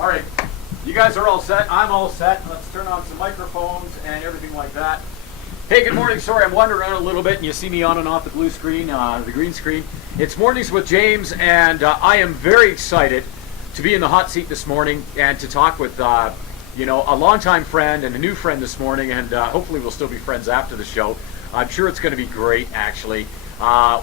All right, you guys are all set. I'm all set. Let's turn on some microphones and everything like that. Hey, good morning. Sorry, I'm wandering around a little bit, and you see me on and off the blue screen, the green screen. It's Mornings with James, and I am very excited to be in the hot seat this morning and to talk with, a longtime friend and a new friend this morning, and hopefully we'll still be friends after the show. I'm sure it's going to be great, actually.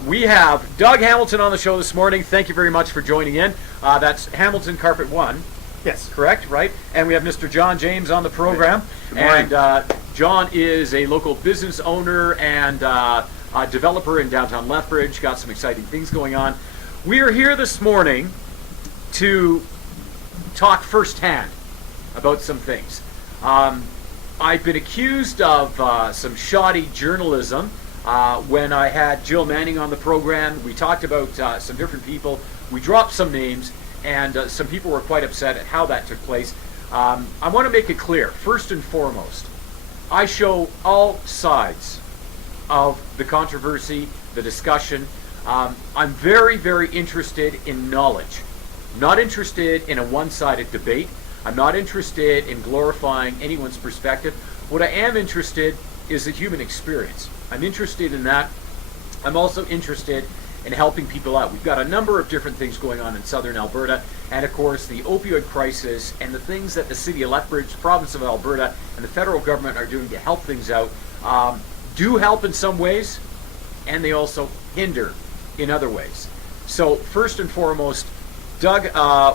We have Doug Hamilton on the show this morning. Thank you very much for joining in. That's Hamilton Carpet One. Yes. Correct, right? And we have Mr. John James on the program. Good morning. And John is a local business owner and a developer in downtown Lethbridge. Got some exciting things going on. We are here this morning to talk firsthand about some things. I've been accused of some shoddy journalism when I had Jill Manning on the program. We talked about some different people. We dropped some names, and some people were quite upset at how that took place. I want to make it clear, first and foremost, I show all sides of the controversy, the discussion. I'm very, very interested in knowledge. Not interested in a one-sided debate. I'm not interested in glorifying anyone's perspective. What I am interested is the human experience. I'm interested in that. I'm also interested in helping people out. We've got a number of different things going on in southern Alberta, and of course the opioid crisis and the things that the City of Lethbridge, province of Alberta, and the federal government are doing to help things out do help in some ways, and they also hinder in other ways. So first and foremost, Doug,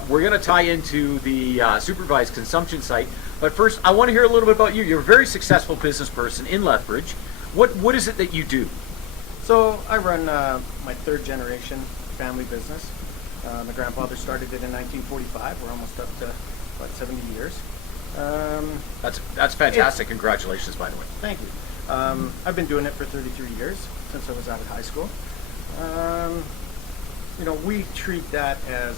we're going to tie into the supervised consumption site, but first I want to hear a little bit about you. You're a very successful business person in Lethbridge. What is it that you do? So I run my third generation family business. My grandfather started it in 1945. We're almost up to about 70 years. That's fantastic. Congratulations, by the way. Thank you. I've been doing it for 33 years, since I was out of high school. We treat that as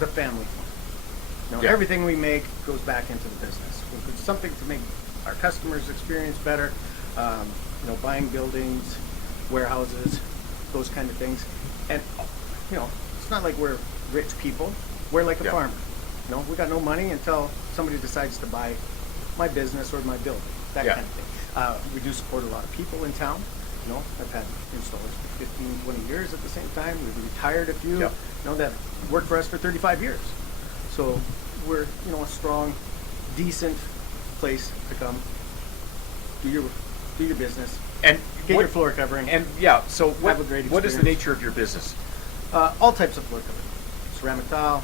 the family fund. Yeah. Everything we make goes back into the business. If it's something to make our customers' experience better, buying buildings, warehouses, those kind of things. And, it's not like we're rich people. We're like a farmer. We got no money until somebody decides to buy my business or my building, that kind of thing. We do support a lot of people in town. I've had installers for 15, 20 years at the same time. We've retired a few, that worked for us for 35 years. So we're, a strong, decent place to come, do your business, and get your floor covering. And so have a great what is the experience. nature of your business? All types of floor covering. Ceramic tile,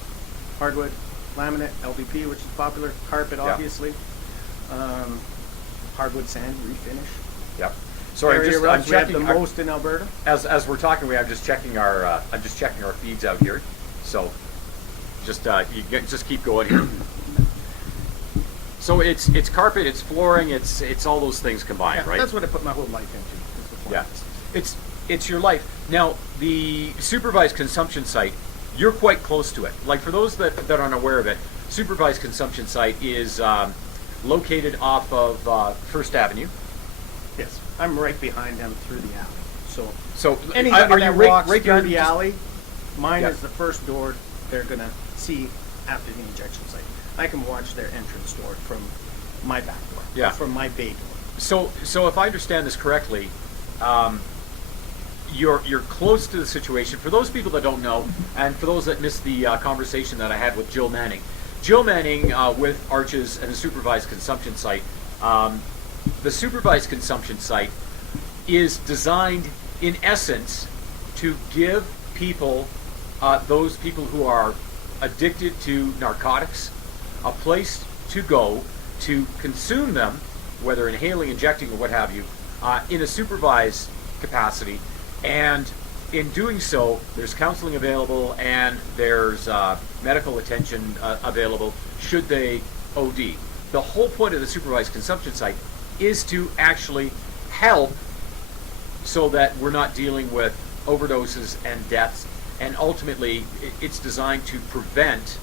hardwood, laminate, LVP, which is popular, carpet, obviously, hardwood sand, refinish. Yep. Sorry, I'm we have checking the most in Alberta. As we're talking, I'm just checking our feeds out here. So just keep going here. So it's carpet, it's flooring, it's all those things combined, right? That's what I put my whole life into. Is the Yeah, it's your life. Now the supervised consumption site, you're quite close to it. Like for those that aren't aware of it, supervised consumption site is located off of First Avenue. Yes, I'm right behind them through the alley. So anybody are that you walks right through behind the alley, mine Yeah. is the first door they're gonna see after the injection site. I can watch their entrance door from my back door, Yeah. from my bay door. So if I understand this correctly, you're close to the situation. For those people that don't know, and for those that missed the conversation that I had with Jill Manning, with Arches and the supervised consumption site, the supervised consumption site is designed, in essence, to give people, those people who are addicted to narcotics, a place to go to consume them, whether inhaling, injecting, or what have you, in a supervised capacity. And in doing so, there's counseling available and there's medical attention available should they OD. The whole point of the supervised consumption site is to actually help so that we're not dealing with overdoses and deaths. And ultimately, it's designed to prevent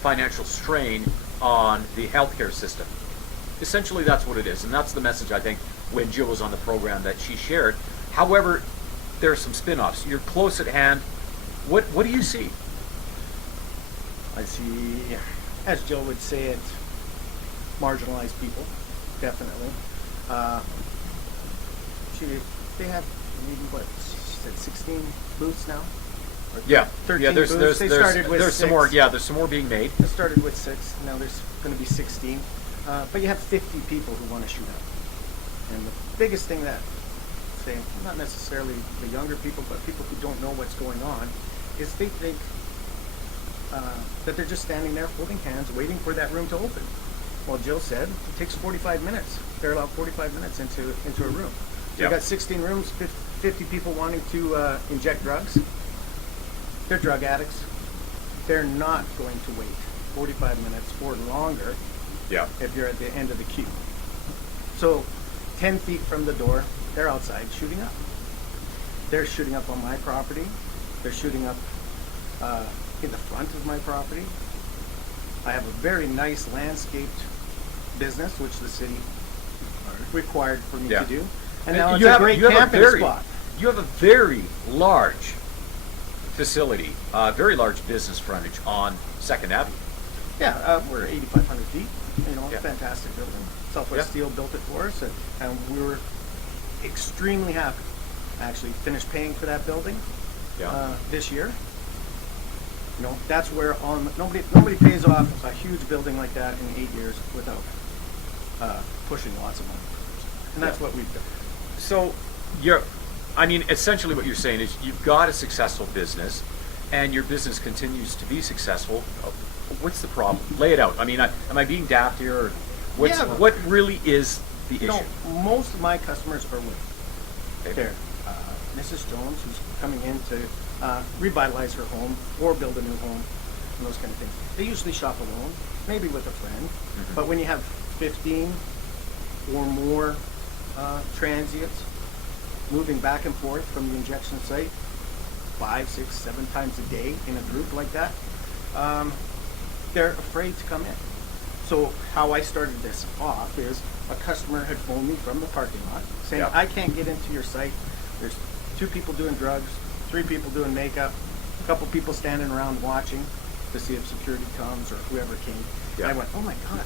financial strain on the healthcare system. Essentially, that's what it is, and that's the message I think when Jill was on the program that she shared. However, there are some spin-offs. You're close at hand. What do you see? I see, as Jill would say it, marginalized people, definitely. Uh, they have maybe what, 16 booths now? Or Yeah, 13 yeah. There's booths. They started with there's some 6. more. Yeah, there's some more being made. It started with 6. Now there's going to be 16. But you have 50 people who want to shoot up. And the biggest thing that, say, not necessarily the younger people, but people who don't know what's going on, is they think that they're just standing there holding hands, waiting for that room to open. Well, Jill said it takes 45 minutes. They're allowed 45 minutes into a room. So Yep. you got 16 rooms, 50 people wanting to inject drugs. They're drug addicts. They're not going to wait 45 minutes or longer Yeah. if you're at the end of the queue. So 10 feet from the door, they're outside shooting up. They're shooting up on my property. They're shooting up in the front of my property. I have a very nice landscaped business, which the city required for me Yeah. to do. And And now it's you a have- great you have a camping very- spot. You have a very large facility, very large business frontage on Second Avenue. Yeah, we're 8,500 feet. You know, Yeah. fantastic building. Southwest Yeah. Steel built it for us, and we were extremely happy. I actually finished paying for that building Yeah. this year. You know, that's where nobody pays off a huge building like that in 8 years without pushing lots of money. And that's Yeah. what we've done. So essentially what you're saying is you've got a successful business and your business continues to be successful. What's the problem? Lay it out. I mean, am I being daft here? Or Yeah. what really is the You issue? know, most of my customers are women. Okay. They're Mrs. Jones, who's coming in to revitalize her home or build a new home and those kind of things. They usually shop alone, maybe with a friend. Mhm. But when you have 15 or more transients moving back and forth from the injection site 5, 6, 7 times a day in a group like that, they're afraid to come in. So how I started this off is a customer had phoned me from the parking lot saying, Yeah. I can't get into your site. There's 2 people doing drugs, 3 people doing makeup, a couple people standing around watching to see if security comes or whoever came. Yeah. And I went, oh my God,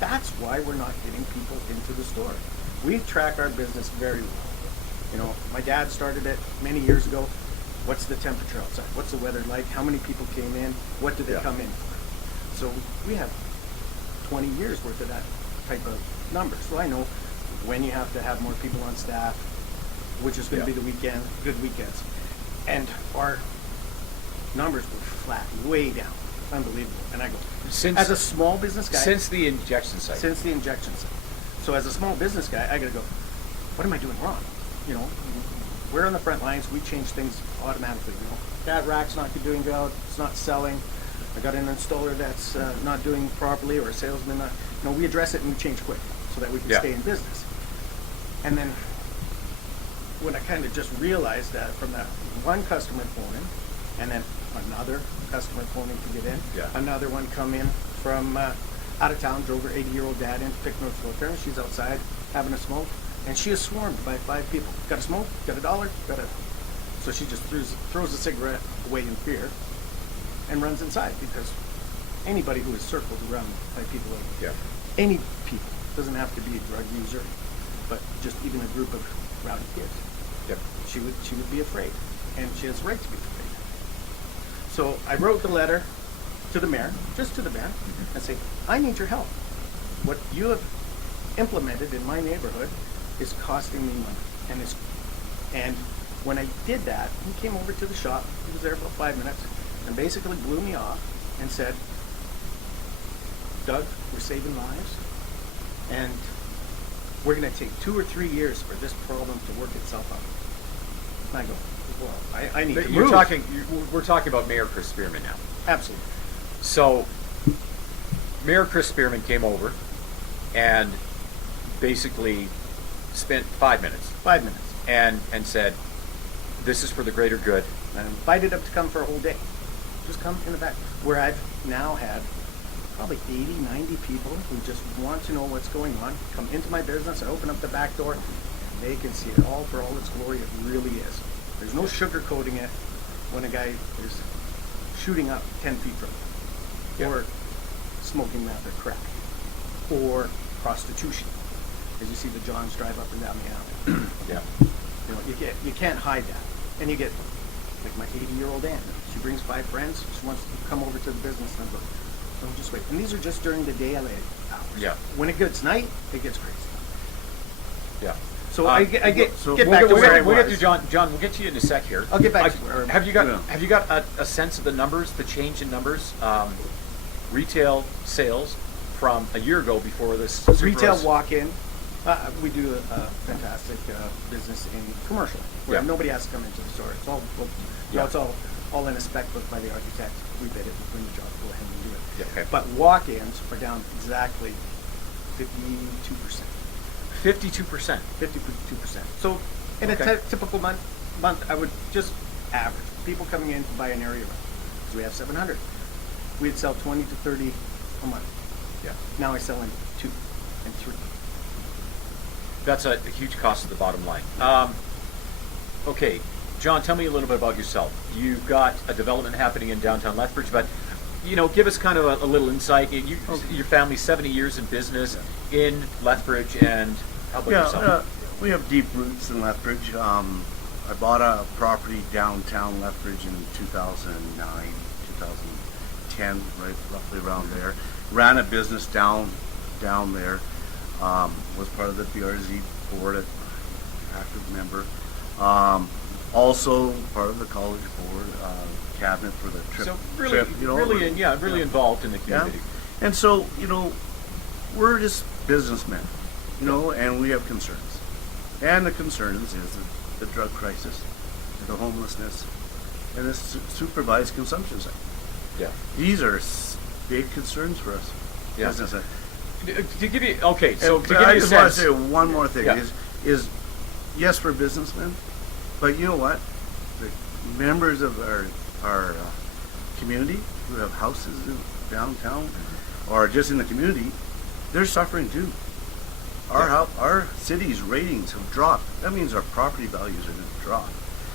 that's why we're not getting people into the store. We track our business very well. You know, my dad started it many years ago. What's the temperature outside? What's the weather like? How many people came in? What did they Yeah. come in for? So we have 20 years worth of that type of number. So I know when you have to have more people on staff, which is going to Yeah. be good weekends. And our numbers were flat, way down. Unbelievable. And I go, Since as a small business guy, since the injection site. since the injection site. So as a small business guy, I got to go, what am I doing wrong? You know, we're on the front lines. We change things automatically. You know, that rack's not doing good. It's not selling. I got an installer that's not doing properly, or a salesman. You know, we address it and we change quick so that we can Yeah. stay in business. And then when I kind of just realized that from that one customer phoning, and then another customer phoning to get in, Yeah. another one come in from out of town, drove her 80-year-old dad in to pick North Filter, and she's outside having a smoke, and she is swarmed by 5 people. Got a smoke? Got $1? Got a... So she just throws a cigarette away in fear and runs inside, because anybody who is circled around by people, Yeah. any people, doesn't have to be a drug user, but just even a group of rowdy kids, Yep. she would be afraid, and she has the right to be afraid. So I wrote the letter to the mayor, just to the mayor, and say, I need your help. What you have implemented in my neighborhood is costing me money, and when I did that, he came over to the shop. He was there about 5 minutes, and basically blew me off and said, Doug, we're saving lives, and we're going to take 2 or 3 years for this problem to work itself out. And I go, well, I need to move. We're talking about Mayor Chris Spearman now. Absolutely. So, Mayor Chris Spearman came over and basically spent 5 minutes 5 minutes. and said, "This is for the greater good." And I invited him to come for a whole day. Just come in the back, where I've now had probably 80, 90 people who just want to know what's going on, come into my business, I open up the back door, and they can see it all for all its glory. It really is. There's no sugarcoating it when a guy is shooting up 10 feet from you. Yeah. or smoking meth or crack, or prostitution. As you see the Johns drive up and down the alley. Yeah. You know, you can't hide that. And you get, like my 80-year-old aunt, she brings 5 friends, she wants to come over to the business, and I go, no, just wait. And these are just during the daylight hours. Yeah. When it gets night, it gets crazy. Yeah. So I get so get We'll back to where I we'll get was. to John. John, we'll get to you in a sec here. I'll get back to where Have you got Yeah. Have you got a sense of the numbers, the change in numbers, retail sales from a year ago before this? Retail Superos- walk-in. We do a fantastic business in commercial where Yeah. nobody has to come into the store. It's all booked. You know, it's all in a spec book by the architect. We bid it, we win the job, go ahead and do it. Yeah, okay. But walk-ins are down exactly 52%. 52%. 52%. So in Okay. a typical month, I would just average people coming in to buy an area rental. So we have 700. We'd sell 20 to 30 a month. Yeah. Now I sell in 2 and 3. That's a huge cost to the bottom line. Okay, John, tell me a little bit about yourself. You've got a development happening in downtown Lethbridge, but give us kind of a little insight. Your family's 70 years in business in Lethbridge, and how about yourself? We have deep roots in Lethbridge. I bought a property downtown Lethbridge in 2009, 2010, right, roughly around there. Ran a business down there. Was part of the BRZ board, active member. Also part of the college board, cabinet for the trip. So really, trip, really involved in the Yeah. community. And so, we're just businessmen, and we have concerns. And the concerns is the drug crisis, the homelessness, and the supervised consumption side. Yeah. These are big concerns for us. Yeah. Business. To give you so to give I you a just want to sense. say one more thing Yeah. is yes, we're businessmen, but you know what? The members of our community who have houses in downtown or just in the community, they're suffering too. Our city's ratings have dropped. That means our property values are going to drop.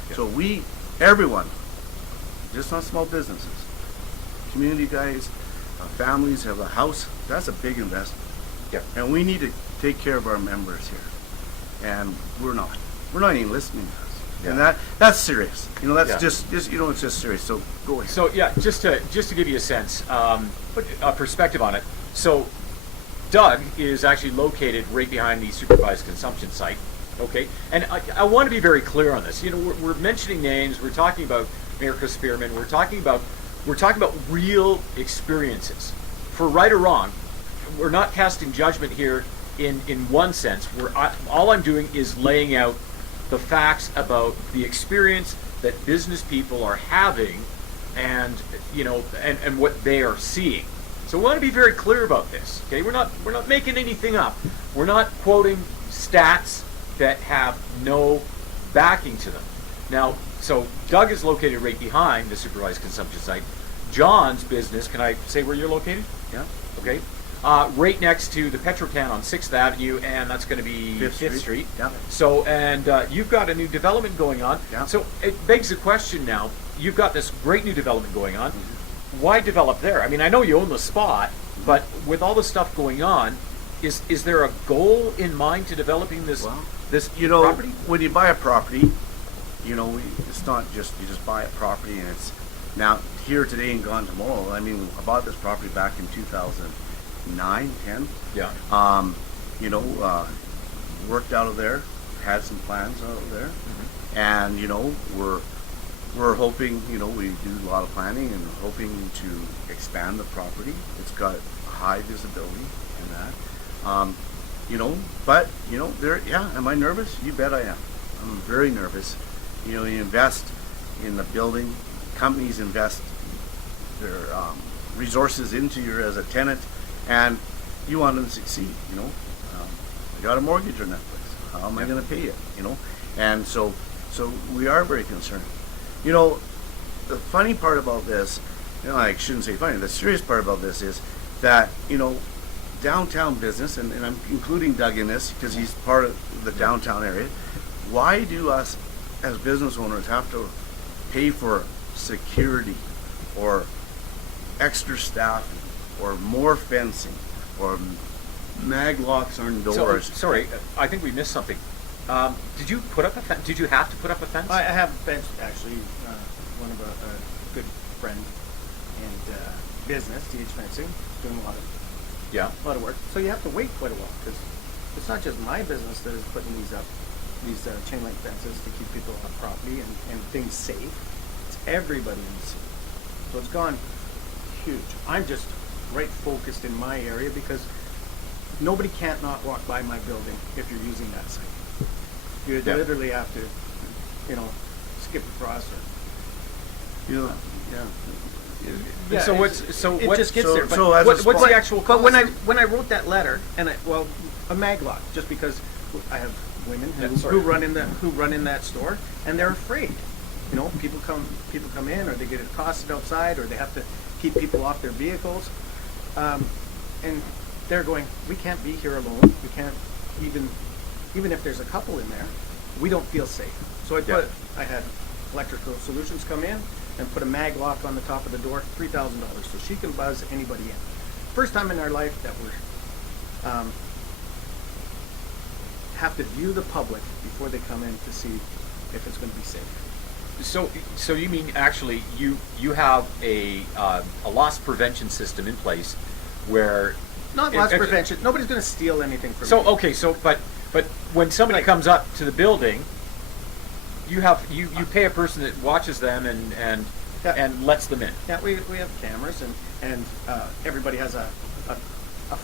Yeah. So everyone, just not small businesses, community guys, families have a house. That's a big investment. Yeah. And we need to take care of our members here. And we're not. We're not even listening to us. Yeah. And that's serious. That's Yeah. just it's just serious. So go ahead. So yeah, just to give you a sense, a perspective on it. So Doug is actually located right behind the supervised consumption site. Okay, and I want to be very clear on this. We're mentioning names. We're talking about Mayor Chris Spearman. We're talking about real experiences. For right or wrong, we're not casting judgment here in one sense. All I'm doing is laying out the facts about the experience that business people are having, and and what they are seeing. So we want to be very clear about this. Okay, we're not making anything up. We're not quoting stats that have no backing to them. Now, so Doug is located right behind the supervised consumption site. John's business, can I say where you're located? Yeah. Okay. Right next to the Petrocan on 6th Avenue, and that's going to be Fifth 5th Street. Yeah. So, and you've got a new development going on. Yeah. So it begs the question now, you've got this great new development going on. Mm-hmm. Why develop there? I mean, I know you own the spot, but with all the stuff going on, is there a goal in mind to developing this property? When you buy a property, it's not just you just buy a property and it's now here today and gone tomorrow. I mean, I bought this property back in 2009, 10. Yeah. Worked out of there, had some plans out of there, Mm-hmm. and we're hoping, we do a lot of planning and hoping to expand the property. It's got high visibility and that. But am I nervous? You bet I am. I'm very nervous. You invest in the building, companies invest their resources into you as a tenant, and you want them to succeed. I got a mortgage on that place. How am I going to pay it? And so we are very concerned. The funny part about this, I shouldn't say funny, the serious part about this is that, downtown business, and I'm including Doug in this because he's part of the downtown area, why do us as business owners have to pay for security or extra staff or more fencing or mag locks on doors. So, sorry, I think we missed something. Did you put up a fence? Did you have to put up a fence? I have a fence, actually, one of a good friend and business, DH Fencing, doing a lot of work. So you have to wait quite a while, because it's not just my business that is putting these up, these chain link fences to keep people on property and things safe. It's everybody in the city. So it's gone huge. I'm just right focused in my area, because nobody can't not walk by my building if you're using that site. You literally have to, skip across it. Yeah. Yeah, So it what just gets so- there. But, so as a what's sport- the actual cost? but when I wrote that letter, and a mag lock, just because I have women who run in that store, and they're afraid. People come in, or they get accosted outside, or they have to keep people off their vehicles, and they're going, we can't be here alone. We can't even if there's a couple in there, we don't feel safe. So I had Electrical Solutions come in and put a mag lock on the top of the door, $3,000, so she can buzz anybody in. First time in our life that we're have to view the public before they come in to see if it's going to be safe. So you mean actually you have a loss prevention system in place where Not loss prevention. Nobody's going to steal anything from So you. okay, but when somebody Like- comes up to the building, you pay a person that watches them and Yeah. lets them in. Yeah, we have cameras, and everybody has a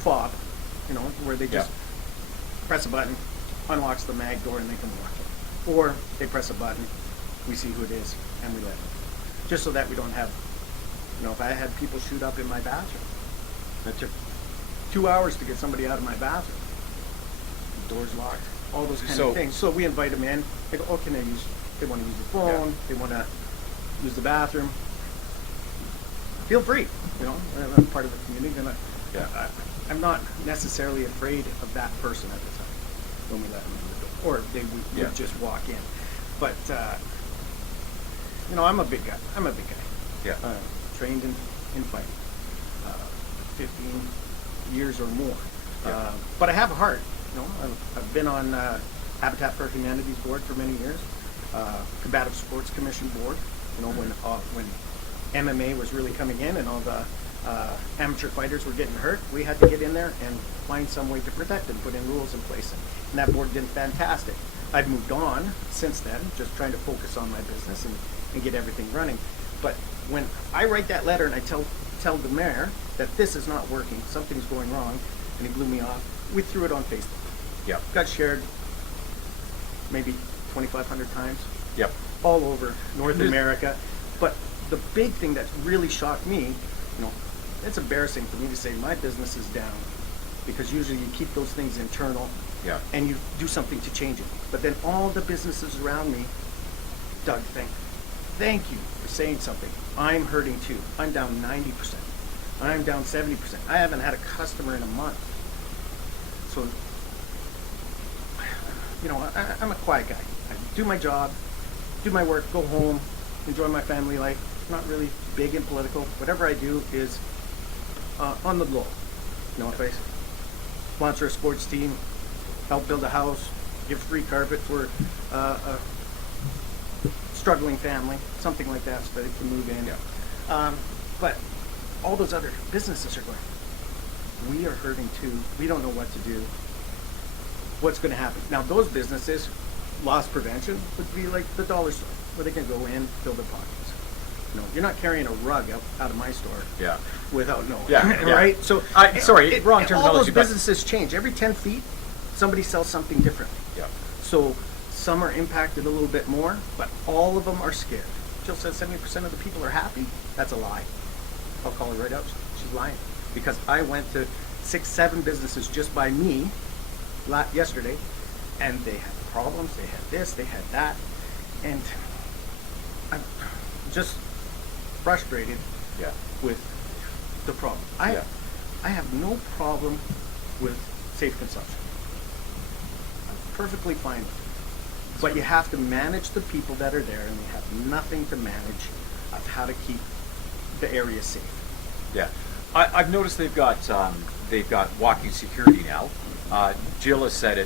fob, where they just press a button, unlocks the mag door, and they can walk in. Or they press a button, we see who it is, and we let them. Just so that we don't have, if I had people shoot up in my bathroom, that took 2 hours to get somebody out of my bathroom. The door's locked, all those kind So- of things. So we invite them in. They go, oh, they want to use the phone, they want to use the bathroom. Feel free, I'm part of the community, and I'm not necessarily afraid of that person at the time when we let them in the door, or they would just walk in. But I'm a big guy. Yeah. Trained in fighting, 15 years or more. Yeah. But I have a heart. I've been on Habitat for Humanity's board for many years, Combative Sports Commission board. When MMA was really coming in and all the amateur fighters were getting hurt, we had to get in there and find some way to protect them, put in rules in place, and that board did fantastic. I've moved on since then, just trying to focus on my business and get everything running. But when I write that letter and I tell the mayor that this is not working, something's going wrong, and he blew me off, we threw it on Facebook. Yeah. Got shared maybe 2,500 times Yep. all over North There's- America. But the big thing that really shocked me, it's embarrassing for me to say my business is down, because usually you keep those things internal Yeah. and you do something to change it. But then all the businesses around me, Doug, thank you for saying something. I'm hurting too. I'm down 90%. I'm down 70%. I haven't had a customer in a month. So, I'm a quiet guy. I do my job, do my work, go home, enjoy my family life. Not really big and political. Whatever I do is on the low. If I sponsor a sports team, help build a house, give free carpet for a struggling family, something like that, so that they can move in. Yeah. But all those other businesses are going, we are hurting too. We don't know what to do. What's going to happen? Now, those businesses, loss prevention would be like the dollar store, where they can go in, fill their pockets. You're not carrying a rug out of my store Yeah. without knowing. Yeah, yeah. Right? So, sorry, wrong all terminology, those but- businesses change. Every 10 feet, somebody sells something different. Yeah. So some are impacted a little bit more, but all of them are scared. Jill says 70% of the people are happy. That's a lie. I'll call her right out. She's lying. Because I went to 6, 7 businesses just by me yesterday, and they had problems. They had this, they had that. And I'm just frustrated Yeah. with the problem. Yeah. I have no problem with safe consumption. I'm perfectly fine with it. But you have to manage the people that are there, and they have nothing to manage of how to keep the area safe. Yeah, I've noticed they've got walking security now. Jill has said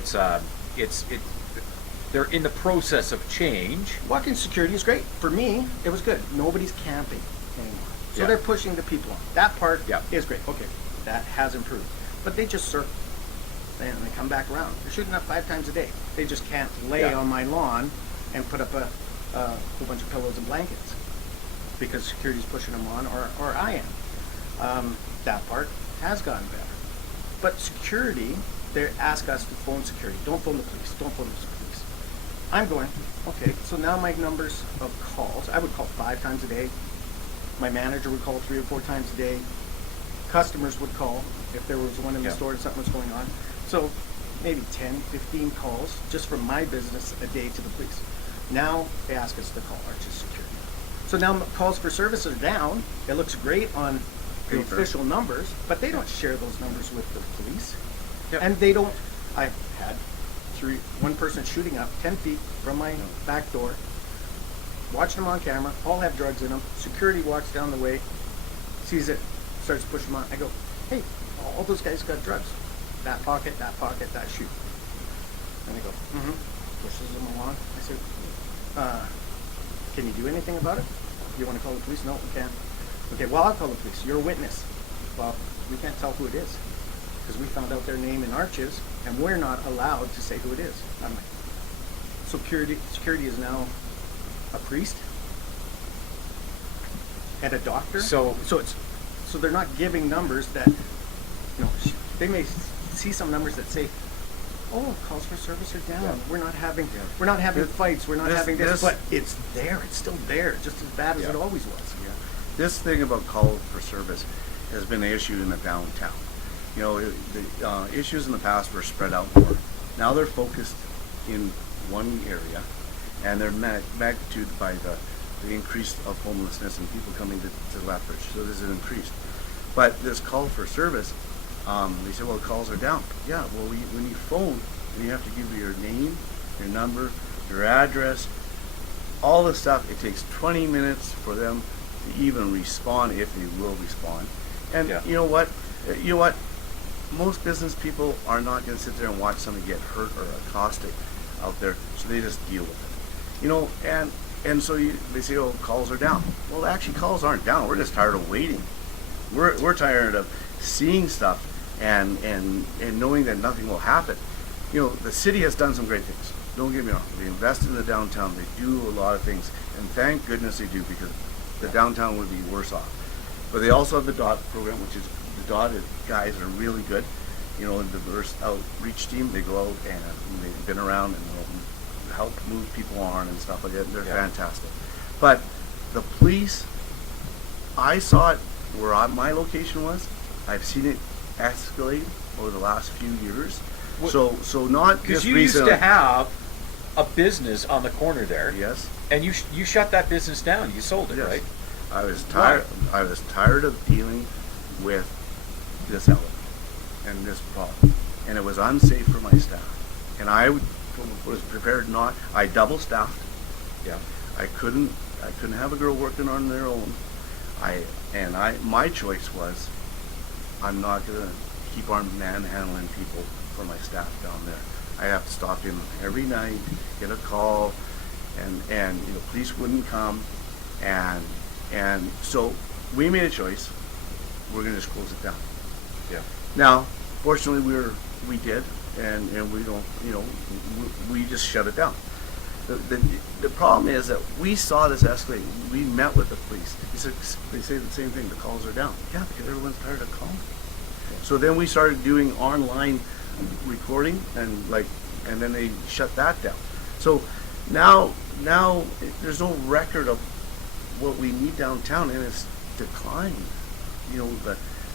they're in the process of change. Walk-in security is great. For me, it was good. Nobody's camping anymore. So Yeah. they're pushing the people on. That part Yeah. is great. Okay, that has improved. But they just circle. And they come back around. They're shooting up 5 times a day. They just can't lay Yeah. on my lawn and put up a whole bunch of pillows and blankets because security's pushing them on, or I am. That part has gotten better. But security, they ask us to phone security. Don't phone the police. Don't phone the police. I'm going, okay, so now my numbers of calls, I would call 5 times a day. My manager would call 3 or 4 times a day. Customers would call if there was one in the Yeah. store and something was going on. So maybe 10, 15 calls just from my business a day to the police. Now they ask us to call Arches Security. So now calls for service are down. It looks great on the Paper. official numbers, but they don't share those numbers with the police. Yep. And they don't, I had one person shooting up 10 feet from my back door, watched them on camera, all have drugs in them. Security walks down the way, sees it, starts pushing them on. I go, hey, all those guys got drugs. That pocket, that shoot. And they go, pushes them along. I said, can you do anything about it? You want to call the police? No, we can't. Okay, well, I'll call the police. You're a witness. Well, we can't tell who it is because we found out their name in Arches, and we're not allowed to say who it is. I'm like, security is now a priest and a doctor. So So they're not giving numbers that, they may see some numbers that say, oh, calls for service are down. Yeah. We're not having This- fights. We're not this- having this, this- but it's there. It's still there, just as bad as Yeah. it always was. This thing about call for service has been an issue in the downtown. The issues in the past were spread out more. Now they're focused in one area, and they're magnitude by the increase of homelessness and people coming to Lethbridge. So there's an increase. But this call for service, they say, well, calls are down. Yeah, well, when you phone, you have to give your name, your number, your address, all this stuff. It takes 20 minutes for them to even respond, if they will respond. And Yeah. you know what? Most business people are not going to sit there and watch somebody get hurt or accosted out there, so they just deal with it. And so they say, oh, calls are down. Well, actually, calls aren't down. We're just tired of waiting. We're tired of seeing stuff and knowing that nothing will happen. The city has done some great things. Don't get me wrong. They invest in the downtown. They do a lot of things, and thank goodness they do, because the downtown would be worse off. But they also have the DOT program, which is the DOT guys are really good. The diverse outreach team, they go out and they've been around and they'll help move people on and stuff like that. They're Yeah. fantastic. But the police, I saw it where my location was. I've seen it escalate over the last few years. What- So not Because just you used recently. to have a business on the corner there, Yes. and you shut that business down. You sold it, Yes. right? I was tired of dealing with this element and this problem, and it was unsafe for my staff. And I was prepared not. I double staffed. Yeah. I couldn't have a girl working on their own. My choice was, I'm not gonna keep on manhandling people for my staff down there. I have to stop in every night, get a call, and police wouldn't come, and so we made a choice. We're gonna just close it down. Yeah. Now, fortunately, we did, and we don't, we just shut it down. The problem is that we saw this escalate. We met with the police. They say the same thing. The calls are down. Yeah, because everyone's tired of calling. So then we started doing online recording, and then they shut that down. So now there's no record of what we need downtown, and it's declined.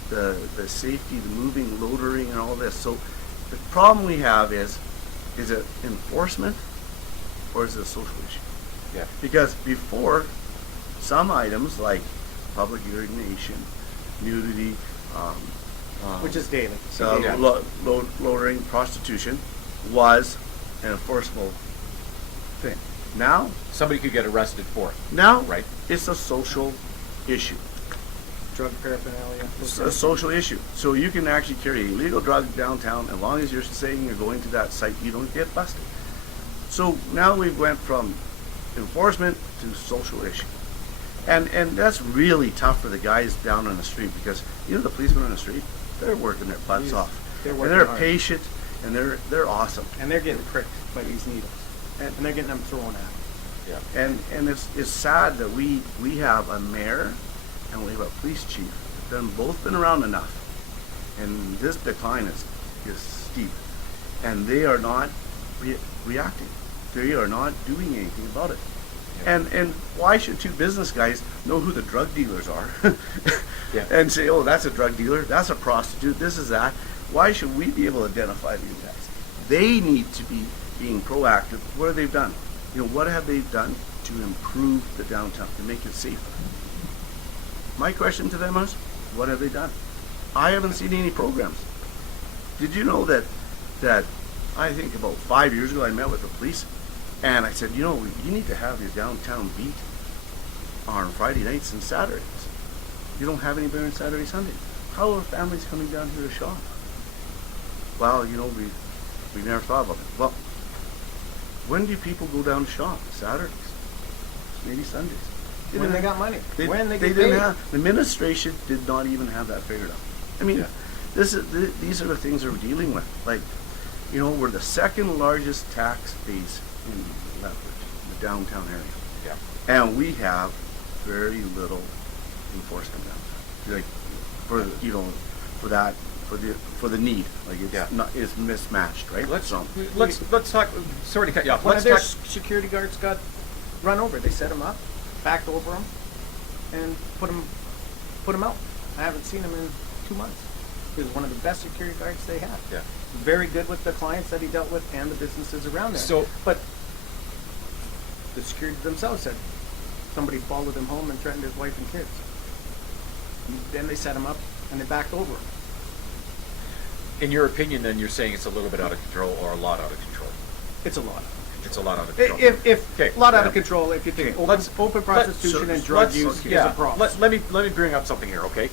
The safety, the moving, loitering, and all this. So the problem we have is it enforcement, or is it a social issue? Yeah. Because before, some items like public urination, nudity, Which is daily. Yeah. loitering, prostitution, was an enforceable thing. Now Somebody could get arrested for it. Now, Right. it's a social issue. drug paraphernalia. It's a social issue. So you can actually carry illegal drugs downtown as long as you're saying you're going to that site, you don't get busted. So now we've went from enforcement to social issue. And that's really tough for the guys down on the street because, you know, the policemen on the street, they're working their butts Jeez, off. they're And working they're hard. patient and they're awesome. And they're getting pricked by these needles. And they're getting them thrown at them. Yeah. And it's sad that we have a mayor and we have a police chief. They've both been around enough. And this decline is steep. And they are not reacting. They are not doing anything about it. Yeah. And why should two business guys know who the drug dealers are? Yeah. And say, oh, that's a drug dealer, that's a prostitute, this is that. Why should we be able to identify these guys? They need to be being proactive. What have they done? You know, what have they done to improve the downtown, to make it safer? My question to them is, what have they done? I haven't seen any programs. Did you know that I think about 5 years ago I met with the police and I said, you know, you need to have your downtown beat on Friday nights and Saturdays. You don't have anybody on Saturday, Sunday. How are families coming down here to shop? Well, you know, we never thought about it. Well, when do people go down to shop? Saturdays, maybe Sundays. When they got money. When they get didn't paid. have. The administration did not even have that figured out. I mean, Yeah. these are the things that we're dealing with. Like, you know, we're the second largest tax base in Lethbridge, the downtown area, Yeah. and we have very little enforcement downtown. Like, for you know, for the need, like it's Yeah. not it's mismatched, right? Let's So, let's talk. Sorry to cut you off. One Let's of their talk. security guards got run over. They set him up, backed over him, and put him out. I haven't seen him in 2 months. He was one of the best security guards they have. Yeah. Very good with the clients that he dealt with and the businesses around there. So- but the security themselves said somebody followed him home and threatened his wife and kids. Then they set him up and they backed over him. In your opinion, then you're saying it's a little bit out of control or a lot out of control. It's a lot. It's a lot out of control. If Okay. a lot out Yeah. of control, if you think Okay, open, let's- open prostitution and drug let's- use is yeah, a problem. Let me bring up something here, okay?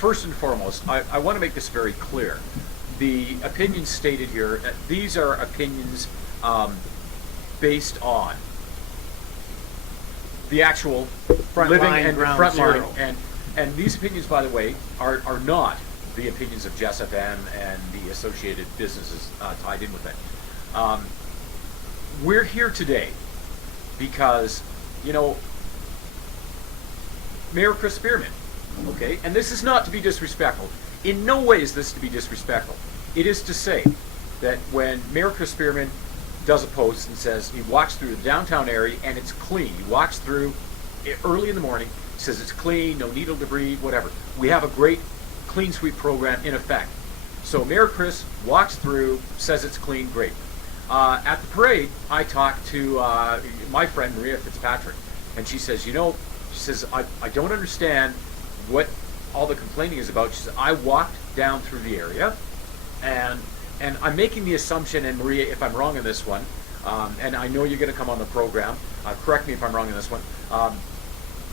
First and foremost, I want to make this very clear. The opinions stated here, these are opinions based on the actual Front living line, and ground front line. zero. And these opinions, by the way, are not the opinions of Jess FM and the associated businesses tied in with it. We're here today because, you know, Mayor Chris Spearman, okay, and this is not to be disrespectful. In no way is this to be disrespectful. It is to say that when Mayor Chris Spearman does a post and says he walks through the downtown area and it's clean, he walks through early in the morning, says it's clean, no needle debris, whatever. We have a great clean sweep program in effect. So Mayor Chris walks through, says it's clean, great. At the parade, I talked to my friend Maria Fitzpatrick, and she says, you know, she says, I don't understand what all the complaining is about. She says, I walked down through the area, and I'm making the assumption, and Maria, if I'm wrong in this one, and I know you're going to come on the program, correct me if I'm wrong in this one,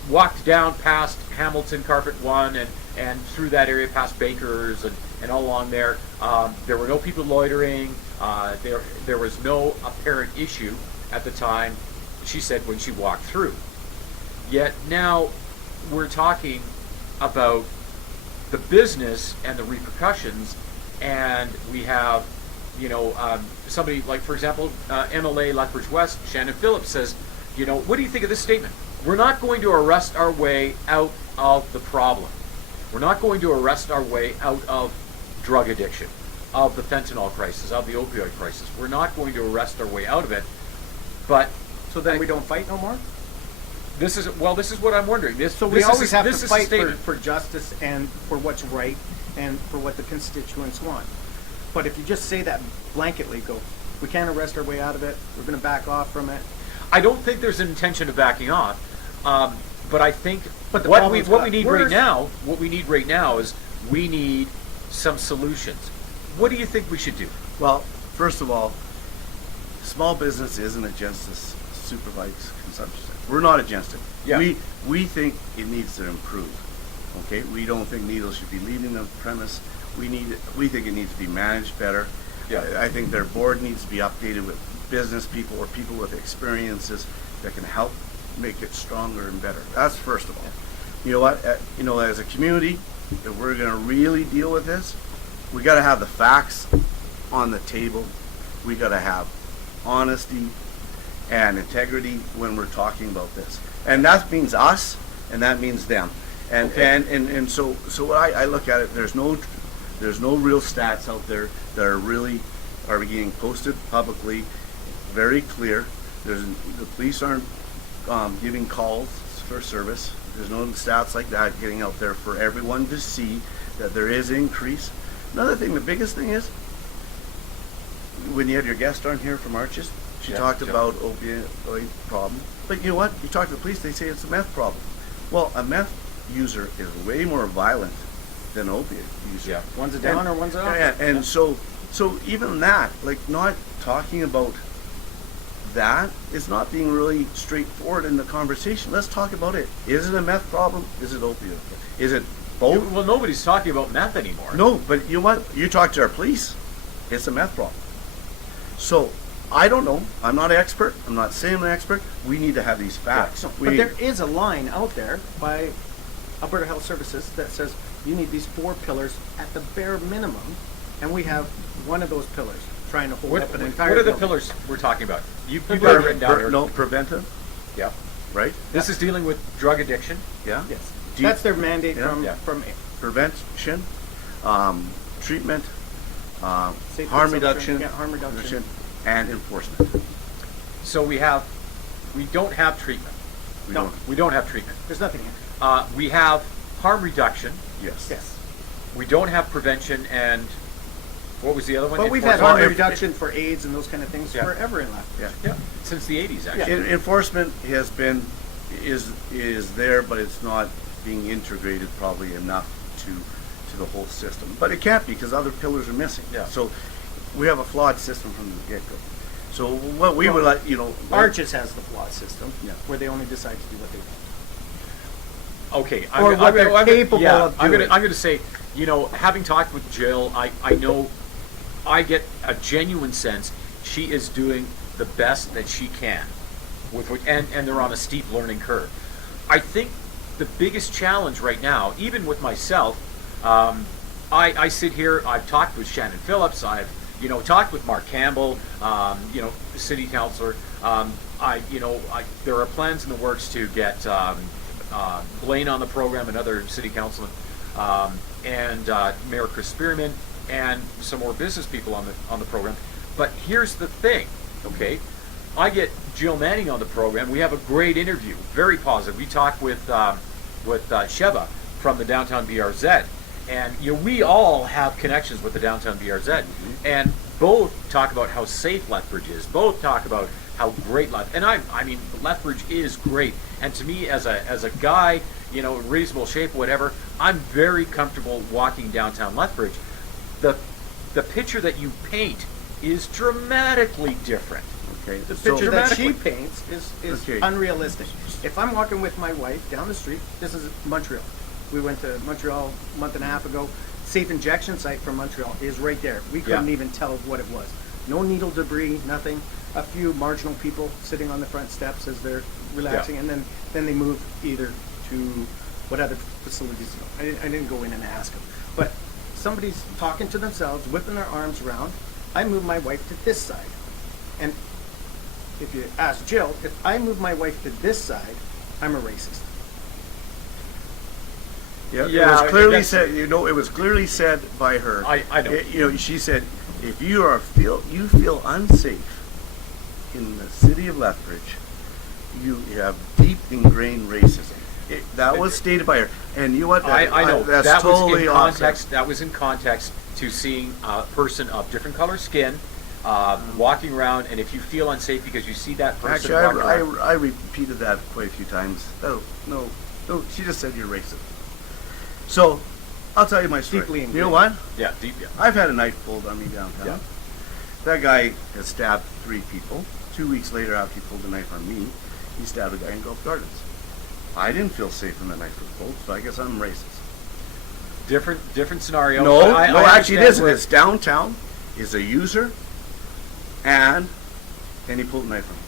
walked down past Hamilton Carpet 1 and through that area past Baker's and all along there. There were no people loitering. There was no apparent issue at the time, she said, when she walked through. Yet now we're talking about the business and the repercussions, and we have, you know, somebody like, for example, MLA Lethbridge West, Shannon Phillips says, you know, what do you think of this statement? We're not going to arrest our way out of the problem. We're not going to arrest our way out of drug addiction, of the fentanyl crisis, of the opioid crisis. We're not going to arrest our way out of it. But So then we don't fight no more? this is what I'm wondering. So we always have to this is a fight statement. for justice and for what's right and for what the constituents want. But if you just say that blanketly, go, we can't arrest our way out of it, we're going to back off from it. I don't think there's an intention of backing off, but I think But the what problem's we got need worse. right now is we need some solutions. What do you think we should do? well, first of all, small business isn't against this supervised consumption. We're not against it. Yeah. We think it needs to improve. Okay, we don't think needles should be leaving the premise. We think it needs to be managed better. Yeah. I think their board needs to be updated with business people or people with experiences that can help make it stronger and better. That's first of all. You know what? As a community, if we're going to really deal with this, we got to have the facts on the table. We got to have honesty and integrity when we're talking about this, and that means us, and that means them. And Okay. and so what I look at it, there's no real stats out there that are being posted publicly, very clear. The police aren't giving calls for service. There's no stats like that getting out there for everyone to see that there is increase. Another thing, the biggest thing is when you had your guest on here from Arches, she Yeah, talked Jill. about opioid problem. But you know what? You talk to the police, they say it's a meth problem. Well, a meth user is way more violent than an opiate user. Yeah. One's a downer, one's an upper. And so even that, like not talking about that is not being really straightforward in the conversation. Let's talk about it. Is it a meth problem? Is it opioid? Is it both? Well, nobody's talking about meth anymore. No, but you know what? You talk to our police, it's a meth problem. So I don't know. I'm not an expert. I'm not saying I'm an expert. We need to have these facts. No, We but need- there is a line out there by Alberta Health Services that says you need these 4 pillars at the bare minimum, and we have one of those pillars trying to hold What, up an what entire are the building. pillars we're talking about? You've got it Pre- written down here. no, preventive, Yeah. right? This is dealing with drug addiction. Yeah. Yes, Do you- that's their mandate Yeah. from Yeah. from Prevention, treatment, safe harm consumption. reduction, Yeah, harm reduction. and enforcement. So we don't have treatment. We No. don't. We don't have treatment. There's nothing here. We have harm reduction. Yes. Yes, We don't have prevention, and what was the other one? but we've had Enforcement. harm reduction for AIDS and those kind of things Yeah. forever in Lethbridge. Yeah. Yeah, since the 80s, actually. Enforcement is there, but it's not being integrated probably enough to the whole system. But it can't be because other pillars are missing. Yeah. So we have a flawed system from the get-go. So what we would like, Arches has the flawed system, Yeah. where they only decide to do what they want. Okay, Or what they're capable yeah, of I'm doing. gonna say, having talked with Jill, I know I get a genuine sense she is doing the best that she can and they're on a steep learning curve. I think the biggest challenge right now, even with myself, I sit here, I've talked with Shannon Phillips, I've talked with Mark Campbell, city councilor. There are plans in the works to get Blaine on the program, another city councilman, and Mayor Chris Spearman, and some more business people on the program. But here's the thing, okay? I get Jill Manning on the program. We have a great interview, very positive. We talked with Sheva from the downtown BRZ, and we all have connections with the downtown BRZ, and both talk about how safe Lethbridge is. Both talk about how great Lethbridge is great. And to me, as a guy, in reasonable shape, whatever, I'm very comfortable walking downtown Lethbridge. The picture that you paint is dramatically different. Okay. The So- picture that she dramatically. paints is Okay. unrealistic. If I'm walking with my wife down the street, this is Montreal. We went to Montreal a month and a half ago. Safe injection site from Montreal is right there. We couldn't Yeah. even tell what it was. No needle debris, nothing. A few marginal people sitting on the front steps as they're relaxing, Yeah. and then they move either to what other facilities. I didn't go in and ask them, but somebody's talking to themselves, whipping their arms around. I move my wife to this side, and if you ask Jill, if I move my wife to this side, I'm a racist. Yeah, Yeah, it was clearly that's- said. It was clearly said by her. I know. She said, if you feel unsafe in the city of Lethbridge, you have deep ingrained racism. That was stated by her, and you know what? I know That's that totally was in awesome. context. That was in context to seeing a person of different color skin walking around, and if you feel unsafe because you see that person Actually, walking around, I repeated that quite a few times. Oh, no, she just said you're racist. So, I'll tell you my story. Deeply You know what? yeah, deep, yeah. I've had a knife pulled on me downtown. Yeah. That guy has stabbed 3 people. 2 weeks later, after he pulled a knife on me, he stabbed a guy in Gulf Gardens. I didn't feel safe when the knife was pulled, so I guess I'm racist. different scenario. No, but no, I actually it understand isn't. where- It's downtown, is a user, and he pulled a knife on me.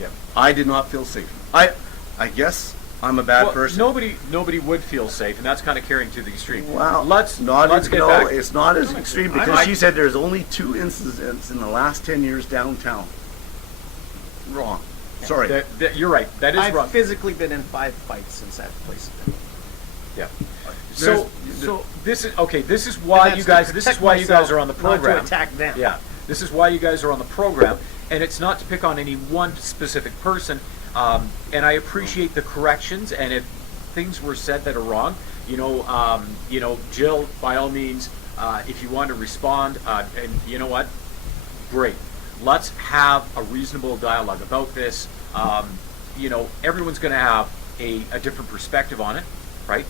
Yeah. I did not feel safe. I guess I'm a bad Well, person. Nobody would feel safe, and that's kind of carrying to the extreme. Wow. Let's not get no, back. it's not as extreme because I- she said there's only 2 incidents in the last 10 years downtown. Wrong. Sorry. You're right. That is I've wrong. physically been in 5 fights since that place has been. Yeah. There's- So this is okay. This is why And you that's guys. to This is protect why you guys myself, are on the not program. to attack them. Yeah. This is why you guys are on the program, and it's not to pick on any one specific person. And I appreciate the corrections, and if things were said that are wrong, Jill, by all means, if you want to respond, and you know what, great. Let's have a reasonable dialogue about this. Everyone's going to have a different perspective on it, right?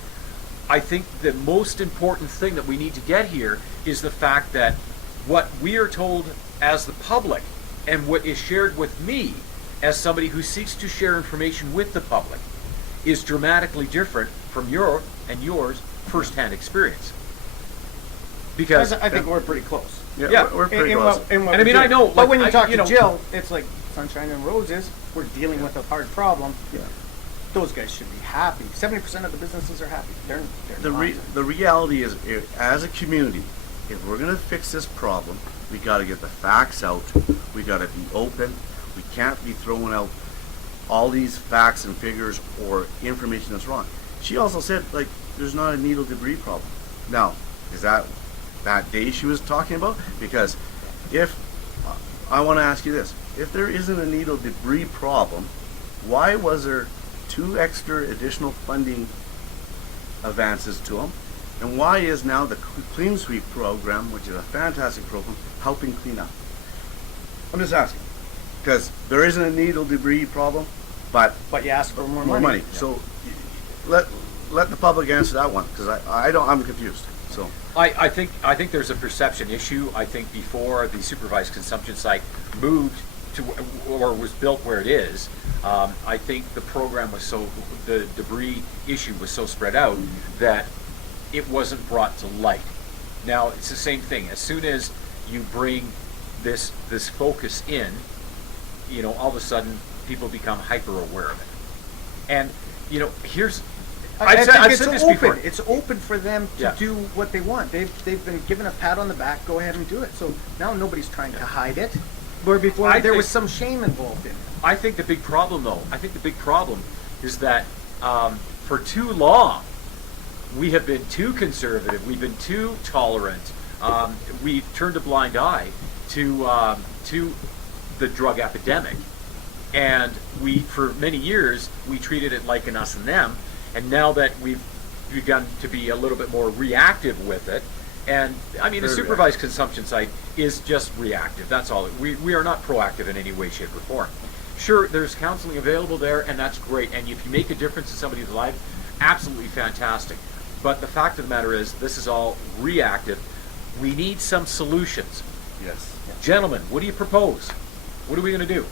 I think the most important thing that we need to get here is the fact that what we are told as the public and what is shared with me as somebody who seeks to share information with the public is dramatically different from your and yours firsthand experience. Because I think we're pretty close. yeah. we're pretty In close. what And I we're mean, I doing. know, But like, when you talk you know- to Jill, it's like sunshine and roses. We're dealing with a hard problem. Yeah. Those guys should be happy. 70% of the businesses are happy. They're not. The reality is, as a community, if we're going to fix this problem, we got to get the facts out. We got to be open. We can't be throwing out all these facts and figures or information that's wrong. She also said, like, there's not a needle debris problem. Now, is that day she was talking about? Because if, I want to ask you this, if there isn't a needle debris problem, why was there 2 extra additional funding advances to them? And why is now the Clean Sweep program, which is a fantastic program, helping clean up? I'm just asking. Because there isn't a needle debris problem, but But you ask for more more money. money. So let the public answer that one, because I'm confused. So I think there's a perception issue. I think before the supervised consumption site moved to or was built where it is, I think the program was the debris issue was so spread out that it wasn't brought to light. Now it's the same thing. As soon as you bring this focus in, all of a sudden people become hyper aware of it. And here's I've said this open. before. It's open for them to Yeah. do what they want. They've been given a pat on the back. Go ahead and do it. So now nobody's trying to hide it. Where before I there think- was some shame involved in it. I think the big problem, though, is that for too long we have been too conservative. We've been too tolerant. We've turned a blind eye to the drug epidemic, and for many years we treated it like an us and them. And now that we've begun to be a little bit more reactive with it, and I mean, the Very supervised consumption site is just reactive. That's all. We are not proactive in any way, shape, or form. Sure, there's counseling available there, and that's great. And if you make a difference in somebody's life, absolutely fantastic. But the fact of the matter is, this is all reactive. We need some solutions. yes. Gentlemen, what do you propose? What are we going to do?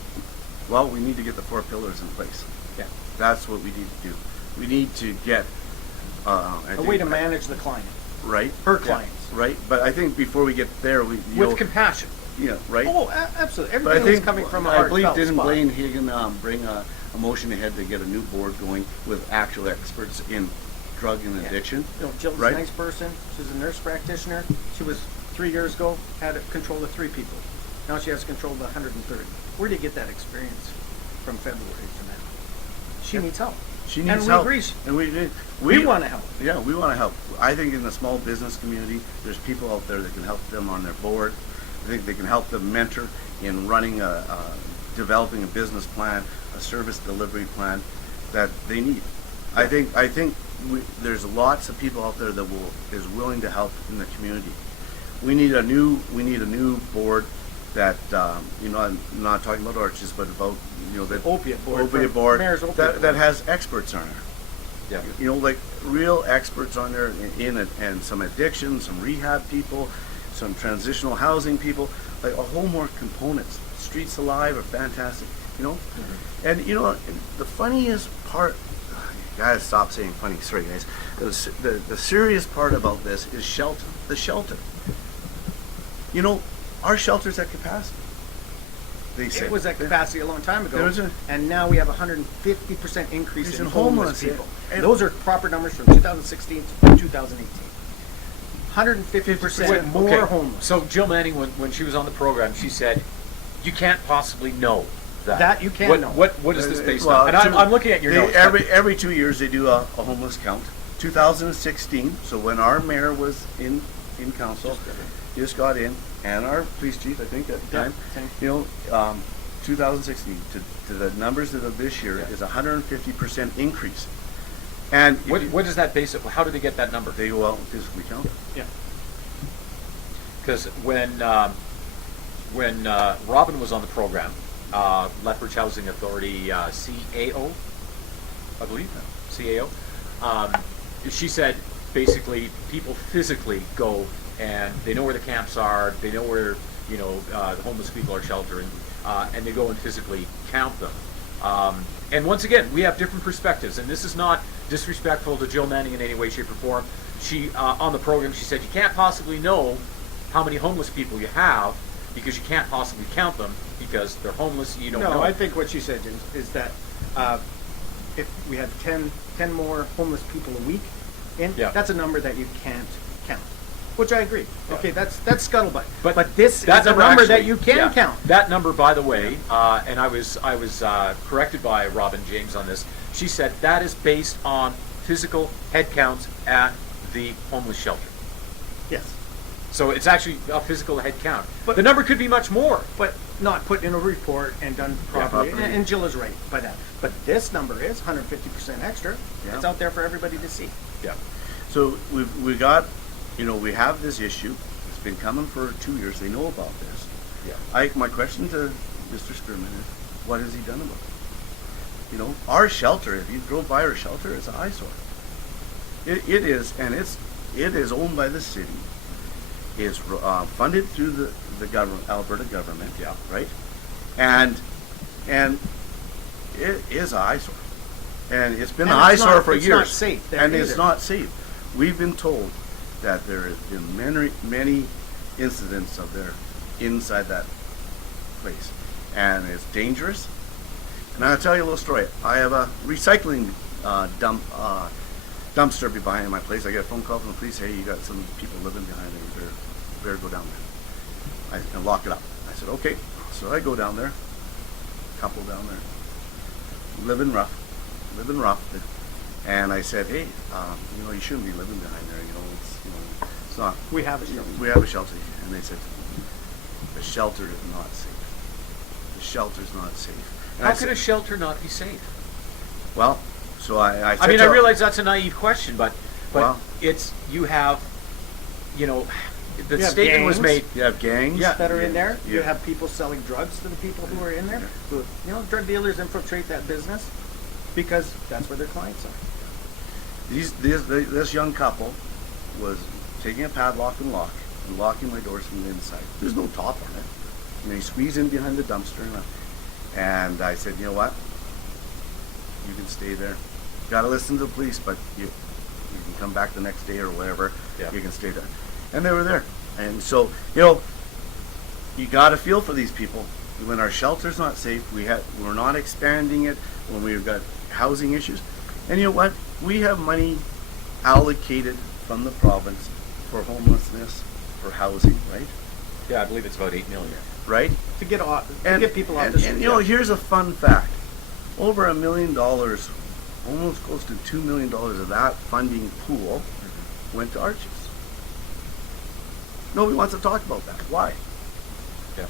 Well, we need to get the 4 pillars in place. Yeah. That's what we need to do. We need to get A way to manage the client. right Her Yeah, clients. right. But I think before we get there, With compassion. right. Oh, absolutely. But I Everything is think coming from a I believe heartfelt didn't spot. Blaine Higgin bring a motion ahead to get a new board going with actual experts in drug and Yeah. addiction. Jill's Right. a nice person. She's a nurse practitioner. She was 3 years ago had control of 3 people. Now she has control of 130. Where do you get that experience from February to now? She needs help. She needs and we help. agree. And We want to help. Yeah, we want to help. I think in the small business community, there's people out there that can help them on their board. I think they can help them mentor in running developing a business plan, a service delivery plan that they need. I think there's lots of people out there that is willing to help in the community. We need a new board that I'm not talking about Arches, but about that Opiate board. opiate board Mayor's opiate that board. has experts on it. Yeah. Like real experts on there in it, and some addiction, some rehab people, some transitional housing people, like a whole more components. Streets Alive are fantastic, Mm-hmm. And the funniest part, gotta stop saying funny. Sorry, guys. The serious part about this is shelter. The shelter. You know, our shelter's at capacity. They say It was at capacity a long time There ago, was a- and now we have a 150% increase in homeless people. And- Those are proper numbers from 2016 to 2018. 150% Wait, more okay. homeless. So Jill Manning, when she was on the program, she said, "You can't possibly know that." That you can what, know. What is this based Well, on? And I'm looking at your notes. but- Every 2 years they do a homeless count. 2016, so when our mayor was in council, just got in, and our police chief, I think at the Yeah, time, same. 2016 to the numbers of this year is 150% increase. And if what, you- what does that base it? How did they get that number? they go out and physically count it. Yeah. Because when Robin was on the program, Lethbridge Housing Authority CAO, I believe, CAO, she said basically people physically go and they know where the camps are, they know where the homeless people are sheltering, and they go and physically count them. And once again, we have different perspectives, and this is not disrespectful to Jill Manning in any way, shape, or form. She on the program, she said you can't possibly know how many homeless people you have because you can't possibly count them because they're homeless and you don't know. No, I think what she said is that if we had 10 more homeless people a week in, Yeah. that's a number that you can't count. Which I agree. Yeah. Okay, that's scuttlebutt. But But this is that a number that actually- you can yeah, count. That number, by the way, and I was corrected by Robin James on this. She said that is based on physical head counts at the homeless shelter. Yes. So it's actually a physical head count. But- the number could be much more. But not put in a report and done properly. properly. And Jill is right by that. But this number is 150% extra. Yeah. It's out there for everybody to see. Yeah. So we got, we have this issue. It's been coming for 2 years. They know about this. Yeah. My question to Mr. Spearman is, what has he done about it? Our shelter, if you drove by our shelter, it's an eyesore. It is, and it is owned by the city. It's funded through the government, Alberta government. Yeah. Right. And it is an eyesore. And it's been And an it's eyesore not- for it's years. not safe there and it's either. not safe. We've been told that there have been many incidents of there inside that place, and it's dangerous. And I'll tell you a little story. I have a recycling dumpster behind my place. I get a phone call from the police. Hey, you got some people living behind there. You better go down there. And lock it up. I said, okay. So I go down there. Couple down there. Living rough. And I said, hey, you shouldn't be living behind there. It's not. We have a shelter. We have a shelter. And they said, the shelter is not safe. The shelter's not safe. And How I can said, a shelter not be safe? well, so I said I mean, to- I realize that's a naive question, but Well- it's you have, the You have statement was gangs. made. You have gangs. That are in there. You Yeah. have people selling drugs to the people who are in there. Yeah. Who, drug dealers infiltrate that business because that's where their clients are. This young couple was taking a padlock and locking my doors from the inside. There's no top on it. And they squeeze in behind the dumpster, and I said, you know what? You can stay there. Got to listen to the police, but you can come back the next day or whatever. Yeah. You can stay there. And they were there. And so, you got to feel for these people. When our shelter's not safe, we're not expanding it. When we've got housing issues, and you know what? We have money allocated from the province for homelessness, for housing, right? Yeah, I believe it's about $8 million. Right? To get people off the street. And here's a fun fact: over $1 million, almost close to $2 million of that funding pool went to Arches. Nobody wants to talk about that. Why?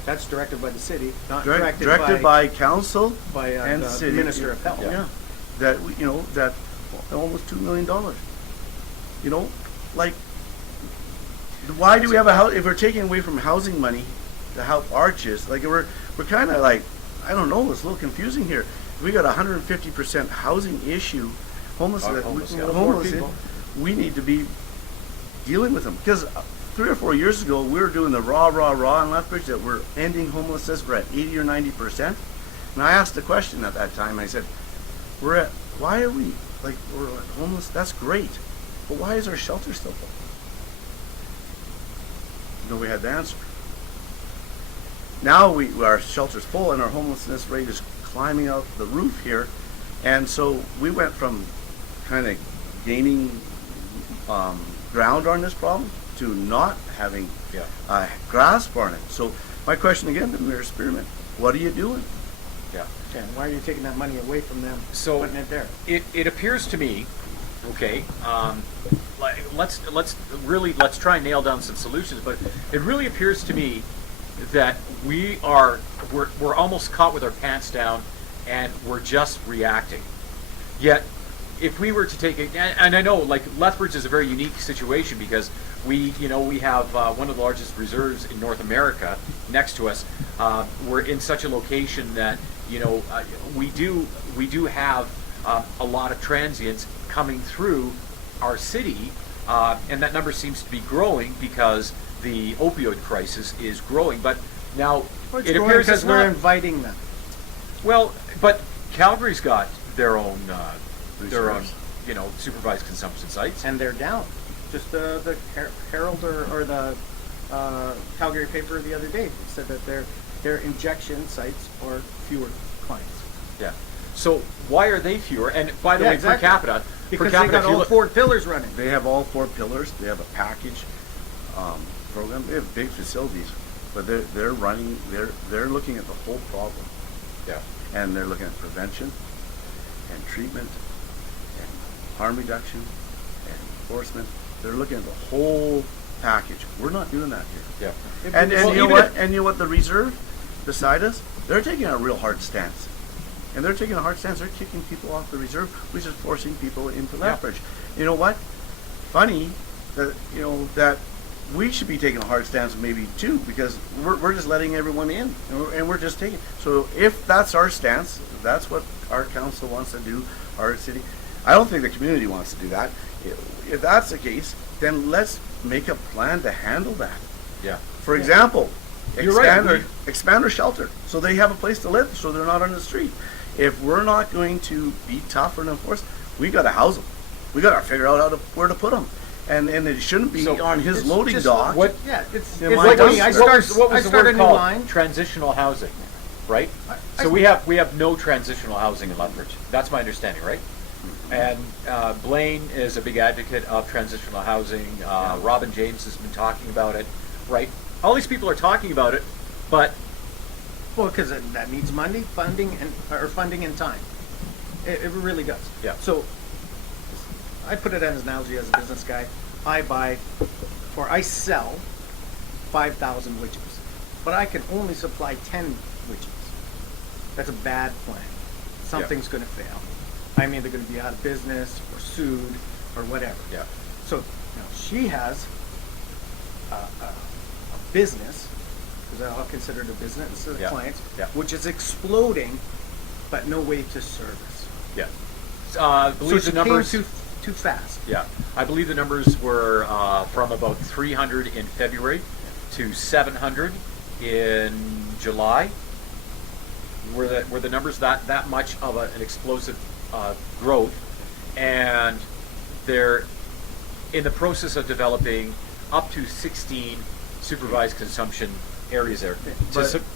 That's directed by the city, not Directed by council by and the city. Minister of Health. Yeah. That almost $2 million. Why do we have a house? If we're taking away from housing money to help Arches, we're kind of I don't know. It's a little confusing here. We got 150% housing issue, homeless, Homeless, people. we need to be dealing with them because 3 or 4 years ago we were doing the raw in Lethbridge that we're ending homelessness. We're at 80 or 90%, and I asked the question at that time. I said, we're why are we, like, we're homeless? That's great. But why is our shelter still full? Nobody had the answer. Now our shelter's full and our homelessness rate is climbing out the roof here. And so we went from kind of gaining ground on this problem to not having Yeah. a grasp on it. So my question again to Mayor Spearman, what are you doing? Yeah. And why are you taking that money away from them, So- putting it there? It appears to me, okay, let's try and nail down some solutions. But it really appears to me that we're almost caught with our pants down, and we're just reacting. Yet, if we were to take it, and I know like Lethbridge is a very unique situation because we have one of the largest reserves in North America next to us. We're in such a location that we do have a lot of transients coming through our city, and that number seems to be growing because the opioid crisis is growing. But now Well, it's it growing appears because it's we're not. inviting them. Well, but Calgary's got their own Reserves. supervised consumption sites. And they're down. Just the Herald or the Calgary paper the other day said that their injection sites are fewer clients. Yeah. So why are they fewer? And by the way, exactly. per capita, Because per capita, they if got you all look- 4 pillars running. They have all 4 pillars. They have a package program. They have big facilities, but they're running. They're looking at the whole problem, Yeah. and they're looking at prevention, and treatment, and harm reduction, and enforcement. They're looking at the whole package. We're not doing that here. Yeah. And Well, you know even what? if- And you know what? The reserve beside us, they're taking a real hard stance. And they're taking a hard stance. They're kicking people off the reserve, which is forcing people into Yeah. Lethbridge. You know what? Funny that that we should be taking a hard stance maybe too, because we're just letting everyone in, and we're just taking. So if that's our stance, if that's what our council wants to do, our city. I don't think the community wants to do that. If that's the case, then let's make a plan to handle that. Yeah. For example, You're right, expand our shelter so they have a place to live, so they're not on the street. If we're not going to be tough and enforce, we got to house them. We got to figure out where to put them, and it shouldn't be So on his It's loading just dock. what- Yeah, it's Yeah, it's my like dumpster. me. I what start was the a word new called? line. Transitional housing, right? I- So we have no transitional housing in Lethbridge. That's my understanding, right? And Blaine is a big advocate of transitional housing. Robin James has been talking about it, right? All these people are talking about it, but Well, because that needs money, funding, and time. It really does. Yeah. So I put it as an analogy as a business guy. I sell 5,000 widgets, but I can only supply 10 widgets. That's a bad plan. Something's going to fail. I mean, they're going to be out of business or sued or whatever. yeah, So she has a business, because I'll consider it a business, Yeah. clients, Yeah. which is exploding, but no way to service. yeah. I So believe she the numbers. came too fast. Yeah, I believe the numbers were from about 300 in February to 700 in July. Were the numbers that much of an explosive growth? And they're in the process of developing up to 16 supervised consumption areas there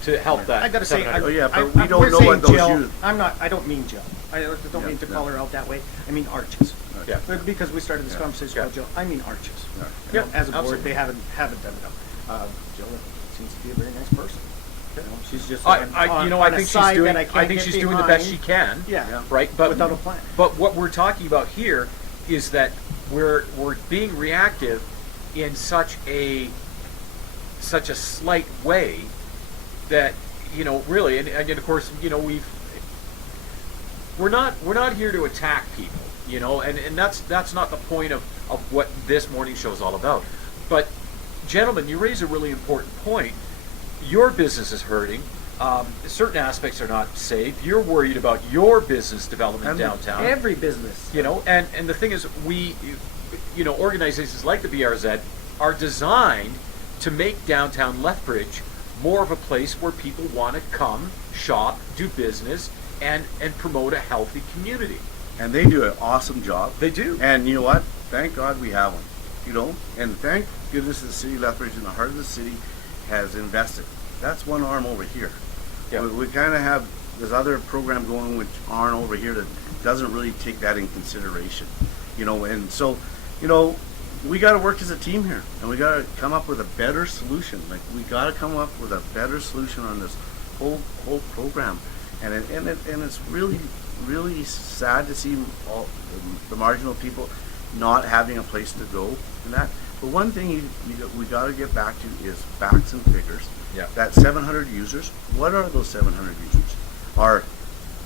to help that. I gotta say, 700. Oh, yeah, but we don't we're know saying what those Jill. use. I don't mean Jill. I don't Yeah, mean to no. call her out that way. I mean arches. Yeah. But because we started this Yeah. conversation Yeah. about Jill, I mean arches. Yeah. You know, Yeah, as a board, absolutely. they haven't done it. Jill seems to be a very nice person. You know, she's just I on think a she's side doing. that I think she's doing the best she can. Yeah. Yeah. Right, but Without a plan. But what we're talking about here is that we're being reactive in such a slight way that really, and of course we're not here to attack people, and that's not the point of what this morning show is all about. But gentlemen, you raise a really important point. Your business is hurting. Certain aspects are not safe. You're worried about your business development And downtown. Every business. And the thing is, we, organizations like the BRZ are designed to make downtown Lethbridge more of a place where people want to come, shop, do business, and promote a healthy community. and they do an awesome job. They do. And you know what? Thank God we have one. You know, and thank goodness the city of Lethbridge, in the heart of the city, has invested. That's one arm over here. Yeah. We kind of have this other program going with arm over here that doesn't really take that in consideration. You know, and so, you know, we got to work as a team here, and we got to come up with a better solution. Like, we got to come up with a better solution on this whole program, and it's really sad to see all the marginal people not having a place to go in that. But one thing we got to get back to is facts and figures. Yeah. That 700 users. What are those 700 users? Are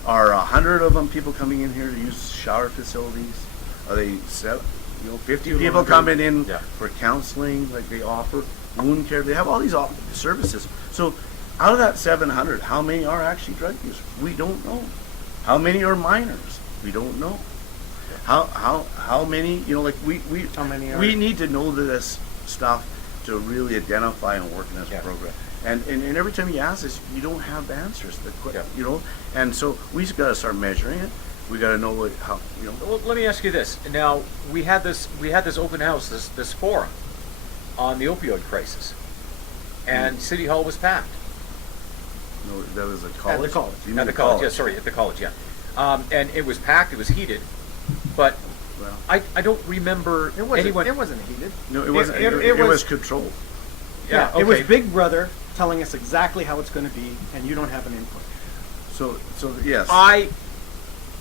100 of them people coming in here to use shower facilities? Are they 50 people coming in Yeah. for counseling, like they offer wound care? They have all these services. So out of that 700, how many are actually drug users? We don't know. How many are minors? We don't know. How many? You know, like How many are- we need to know this stuff to really identify and work in this Yeah. program. And every time you ask this, you don't have the answers. Yeah. You know, and so we just got to start measuring it. We got to know how. You know. Well, let me ask you this. Now, we had this open house, this forum on the opioid crisis, and City Hall was packed. No, that was a college. college. You mean At the college, yeah, sorry, at the college, yeah. And it was packed, it was heated, but Well, I don't remember It wasn't. anyone. It wasn't heated. no, it wasn't. It It was was controlled. Yeah, It was okay. Big Brother telling us exactly how it's going to be, and you don't have an input. So yes. I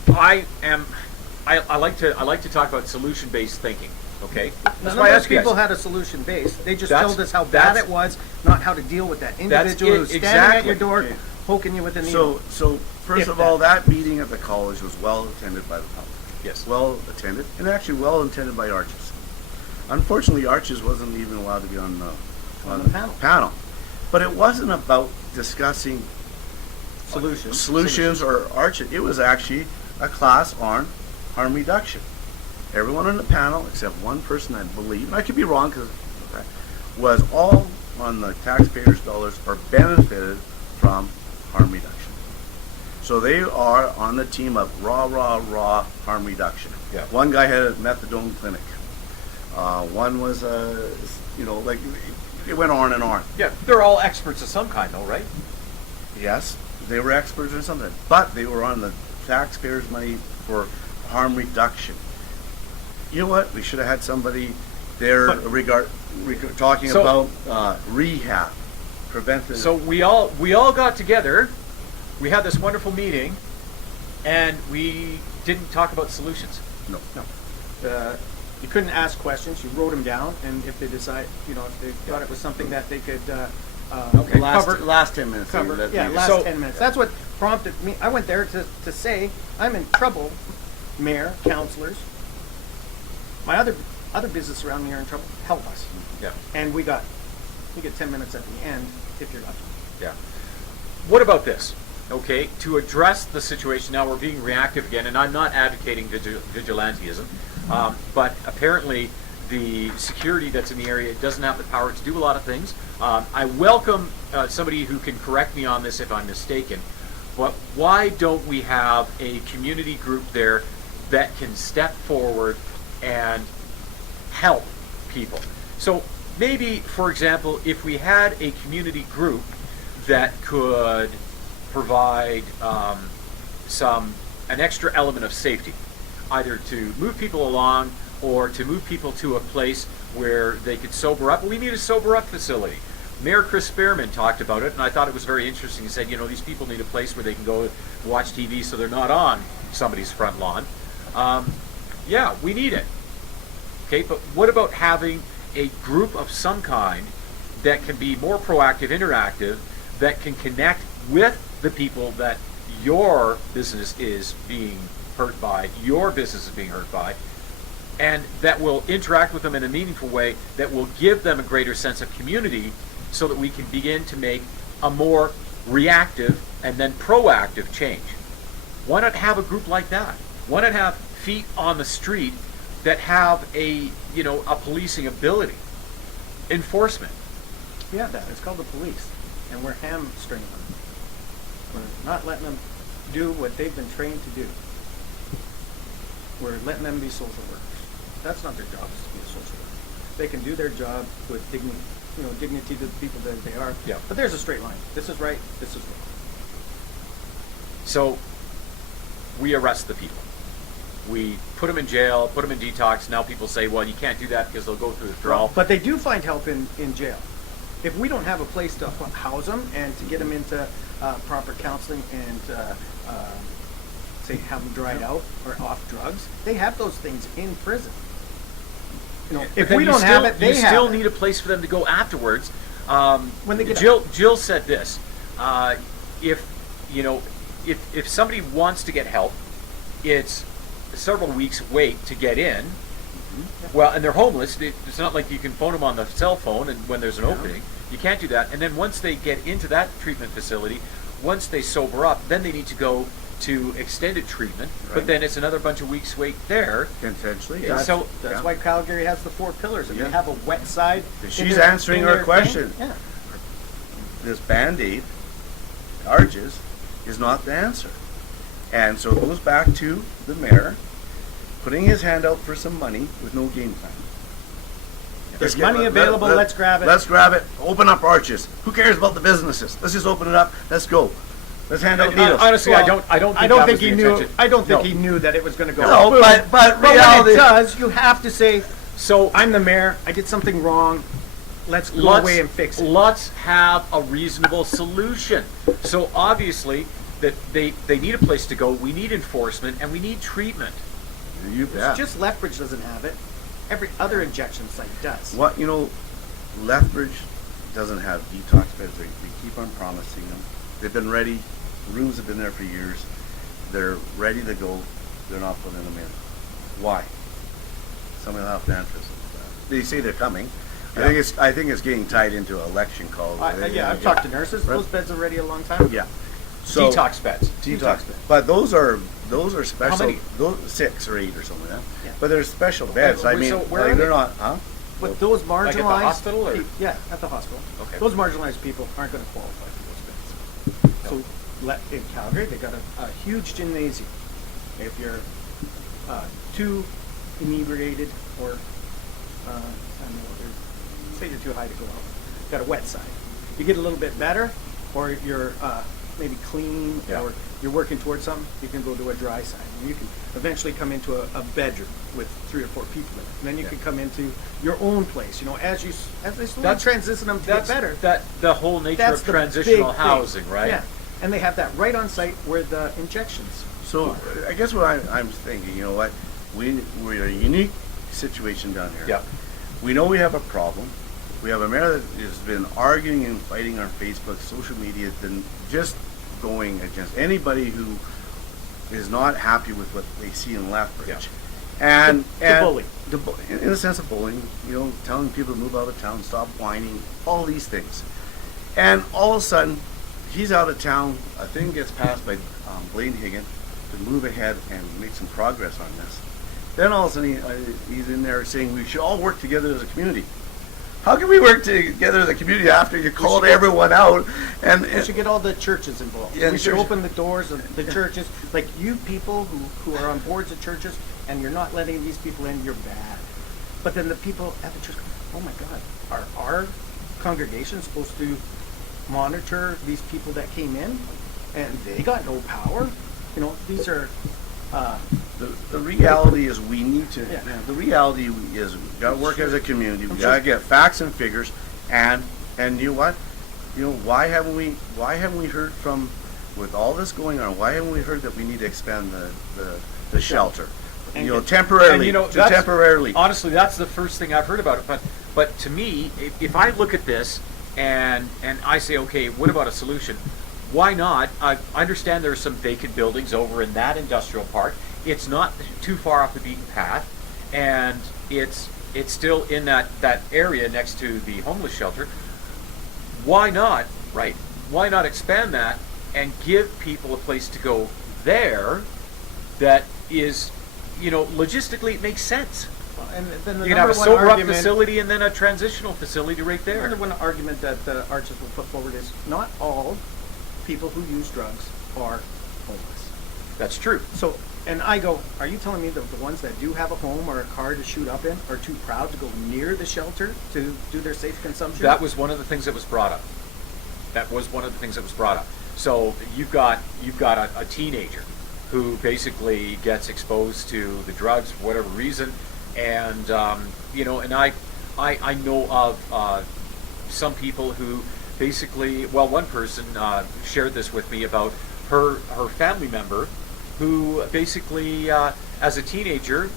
like to talk about solution-based thinking. Okay, that's None why I of those ask you people guys. had a solution base. They just That's- told us how bad that's- it was, not how to deal with that individual it, who's standing at exactly. your door, Okay. poking you with a needle. So first If of all, that- that meeting at the college was well attended by the public. Yes. Well attended, and actually well attended by Arches. Unfortunately, Arches wasn't even allowed to be on the panel. But it wasn't about discussing solutions or Arches. It was actually a class on harm reduction. Everyone on the panel, except one person, I believe, and I could be wrong, was all on the taxpayers' dollars or benefited from harm reduction. So they are on the team of raw harm reduction. Yeah. One guy had a methadone clinic. One was like it went on and on. Yeah, they're all experts of some kind, though, right? Yes, they were experts or something, but they were on the taxpayers' money for harm reduction. You know what? We should have had somebody there talking So- about rehab, preventive. So we all got together. We had this wonderful meeting, and we didn't talk about solutions. no. You couldn't ask questions. You wrote them down, and if they decide, if they thought it was something that they could Okay. cover, Last 10 minutes. cover. that Yeah, meeting. last So- 10 minutes. That's what prompted me. I went there to say, I'm in trouble, mayor, councilors. My other business around me are in trouble. Help us. Yeah. And we get 10 minutes at the end if you're lucky. Yeah. What about this? Okay, to address the situation, now we're being reactive again, and I'm not advocating vigilantism, but apparently the security that's in the area doesn't have the power to do a lot of things. I welcome somebody who can correct me on this if I'm mistaken, but why don't we have a community group there that can step forward and help people? So maybe, for example, if we had a community group that could provide an extra element of safety, either to move people along or to move people to a place where they could sober up. We need a sober up facility. Mayor Chris Spearman talked about it, and I thought it was very interesting. He said, these people need a place where they can go watch TV so they're not on somebody's front lawn. Yeah, we need it. Okay, but what about having a group of some kind that can be more proactive, interactive, that can connect with the people that your business is being hurt by, your business is being hurt by, and that will interact with them in a meaningful way, that will give them a greater sense of community so that we can begin to make a more reactive and then proactive change. Why not have a group like that? Why not have feet on the street that have a policing ability? Enforcement. We have that. It's called the police, and we're hamstringing them. We're not letting them do what they've been trained to do. we're letting them be social workers. That's not their job, is to be a social worker. They can do their job with dignity to the people that they are. Yeah. But there's a straight line. This is right, this is wrong. So we arrest the people. We put them in jail, put them in detox. Now people say, well, you can't do that because they'll go through withdrawal. But they do find help in jail. If we don't have a place to house them and to get them into proper counseling and say have them dried out or off drugs, they have those things in prison. You know, But if then we you don't still, have it, they you still have it. need a place for them to go afterwards. When they get Jill said this: if somebody wants to get help, it's several weeks wait to get in. Well, and they're homeless. It's not like you can phone them on the cell phone and when there's an opening. You can't do that. And then once they get into that treatment facility, once they sober up, then they need to go to extended treatment. But Right. then it's another bunch of weeks wait there. Potentially. Yeah, so That's why Calgary has the 4 pillars, and Yeah. they have a wet side. She's in their- answering in our their question. thing. Yeah. This Band-Aid, charges, is not the answer. And so it goes back to the mayor putting his hand out for some money with no game plan. There's money available, let's grab it. Let's grab it. Open up Arches. Who cares about the businesses? Let's just open it up. Let's go. Let's hand out needles. Honestly, I don't think that was think the he knew. intention. I don't think No. he knew that it was going to go. No, boom. but when reality. it does, you have to say, So "I'm the mayor. I did something wrong. Let's go away and fix it." Let's have a reasonable solution. So obviously that they need a place to go. We need enforcement and we need treatment. You bet. It's just Lethbridge doesn't have it. Every other injection site does. Lethbridge doesn't have detox beds. They keep on promising them. They've been ready. Rooms have been there for years. They're ready to go. They're not putting them in. Why? Somebody will have to answer some of that. They say they're coming. Yeah. I think it's getting tied into an election call. I've talked to nurses. Right. Those beds are ready a long time. Yeah. So, Detox beds. Detox. Detox beds. But those are special. many? Those 6 or 8 or something like that. Yeah. But they're special beds. so I mean, where are they're they? not. Huh? But those marginalized Like at the hospital, or? yeah, at the hospital. Okay. Those marginalized people aren't going to qualify for those beds. So in Calgary, they got a huge gymnasium. If you're too inebriated or I don't know, say you're too high to go out, got a wet side. You get a little bit better, or you're maybe clean, Yeah. or you're working towards something, you can go to a dry side. And you can eventually come into a bedroom with 3 or 4 people in it. And then you can come into your own place. As they slowly transition them to get better. That the whole nature That's of the transitional big thing. housing, right? Yeah, and they have that right on site where the injections. So I guess what I'm thinking, you know what, we're in a unique situation down here. Yeah. We know we have a problem. We have a mayor that has been arguing and fighting on Facebook, social media, then just going against anybody who is not happy with what they see in Lethbridge. And bully. In the sense of bullying, telling people to move out of town, stop whining, all these things. And all of a sudden, he's out of town. A thing gets passed by Blaine Higgin to move ahead and make some progress on this. Then all of a sudden, he's in there saying we should all work together as a community. How can we work together as a community after you called everyone out? And We should get all the churches involved. Yeah, We should church- open the doors of the churches. Like you people who are on boards of churches and you're not letting these people in, you're bad. But then the people at the church go, oh my God, are our congregations supposed to monitor these people that came in and they got no power? These are... the reality is we need to. Yeah. The reality is we got to work as a community. We got to get facts and figures. And you know what? Why haven't we heard from, with all this going on? Why haven't we heard that we need to expand the shelter? And Temporarily. And that's- temporarily. Honestly, that's the first thing I've heard about it. But to me, if I look at this and I say, okay, what about a solution? Why not? I understand there are some vacant buildings over in that industrial park. It's not too far off the beaten path, and it's still in that area next to the homeless shelter. Why not? Right. Why not expand that and give people a place to go there that is, logistically it makes sense. And then the You can have number a one sober up argument... facility and then a transitional facility right The there. other one argument that the Arches will put forward is not all people who use drugs are homeless. That's true. So And I go, are you telling me that the ones that do have a home or a car to shoot up in are too proud to go near the shelter to do their safe consumption? That was one of the things that was brought up. That was one of the things that was brought up. So you've got a teenager who basically gets exposed to the drugs for whatever reason, and and I know of some people who basically, well, one person shared this with me about her family member who basically, as a teenager,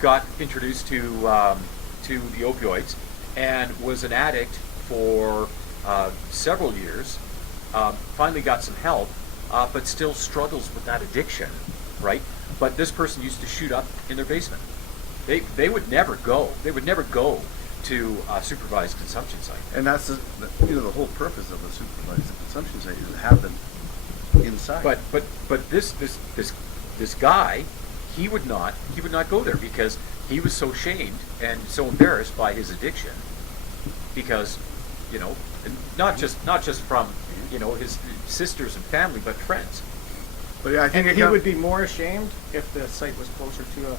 got introduced to the opioids and was an addict for several years. Finally got some help, but still struggles with that addiction, right? But this person used to shoot up in their basement. They would never go. They would never go to a supervised consumption site. And that's the whole purpose of a supervised consumption site is to have them inside. But this guy, he would not go there because he was so shamed and so embarrassed by his addiction, because not just from his sisters and family, but friends. But I think And he would be more ashamed if the site was closer to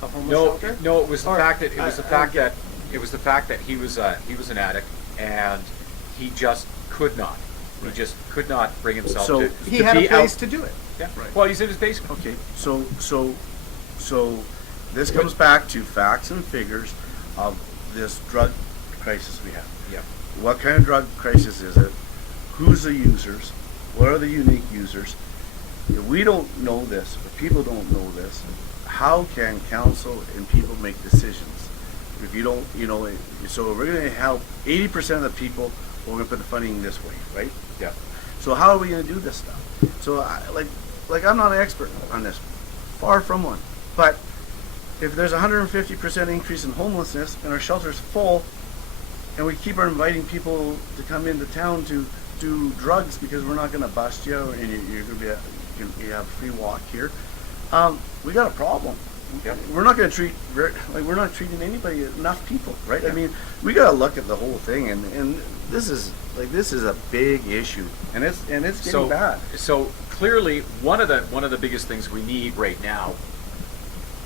a homeless shelter? No, it was the Or- fact that I it was the fact that he was an addict and he just could not. He just could not bring himself So- to He to had a be place out. to do it. Yeah. Right. Well, he's in his basement. Okay, so this comes back to facts and figures of this drug crisis we have. Yeah. What kind of drug crisis is it? Who's the users? What are the unique users? If we don't know this, if people don't know this, how can council and people make decisions? If you don't, so we're going to help 80% of the people, we're going to put the funding this way, right? Yeah. So how are we going to do this stuff? So like I'm not an expert on this, far from one. But if there's a 150% increase in homelessness and our shelter's full, and we keep on inviting people to come into town to do drugs because we're not going to bust you and you're going to be you have a free walk here, we got a problem. Yep. We're not going to treat we're not treating anybody enough people, right? Yeah. I mean, we got to look at the whole thing, and this is a big issue, and it's getting bad. So clearly, one of the biggest things we need right now,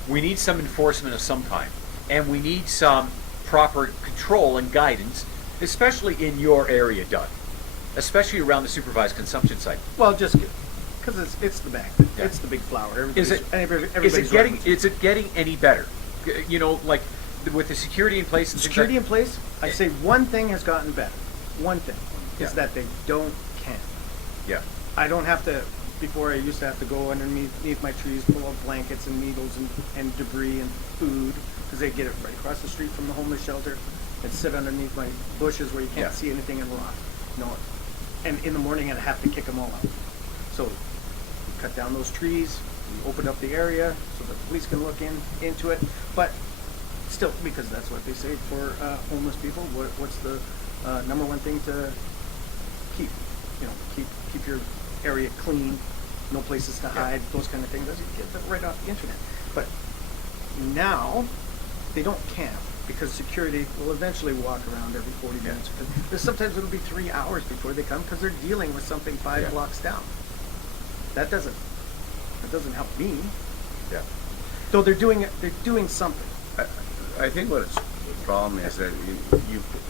we need some enforcement of some kind, and we need some proper control and guidance, especially in your area, Doug, especially around the supervised consumption site. Well, just because it's the bag. Yeah. It's the big flower. Is it getting any better? Like with the security in place. And things security like- in place? I say one thing has gotten better. One thing is Yeah. that they don't camp. Yeah. I don't have to. Before I used to have to go underneath my trees full of blankets and needles and debris and food, because they get it right across the street from the homeless shelter, and sit underneath my bushes where you can't Yeah. see anything and rot. And in the morning I'd have to kick them all out. So we cut down those trees, we opened up the area so the police can look into it. But still, because that's what they say for homeless people. What's the number one thing to keep? Keep your area clean, no places to hide, those kind of things. That's, you get that right off the internet. But now they don't camp because security will eventually walk around every 40 minutes. Because sometimes it'll be 3 hours before they come because they're dealing with something 5 Yeah. blocks down. That doesn't help me. Yeah. Though they're doing something. I think what the problem is that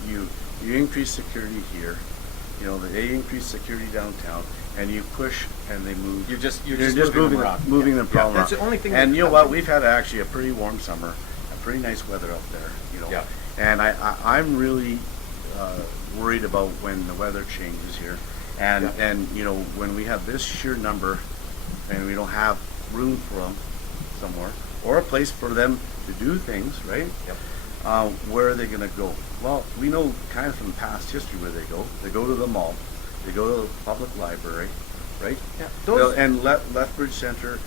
you increase security here, they increase security downtown, and you push and they move. You're just moving them around. moving Yeah. the problem That's around. the only thing And that- you know what? We've had actually a pretty warm summer, a pretty nice weather up there. Yeah. And I'm really worried about when the weather changes here, and Yeah. when we have this sheer number, and we don't have room for them somewhere or a place for them to do things, right? Yep. Where are they going to go? Well, we know kind of from past history where they go. They go to the mall. They go to the public library, right? Yeah, And Lethbridge Center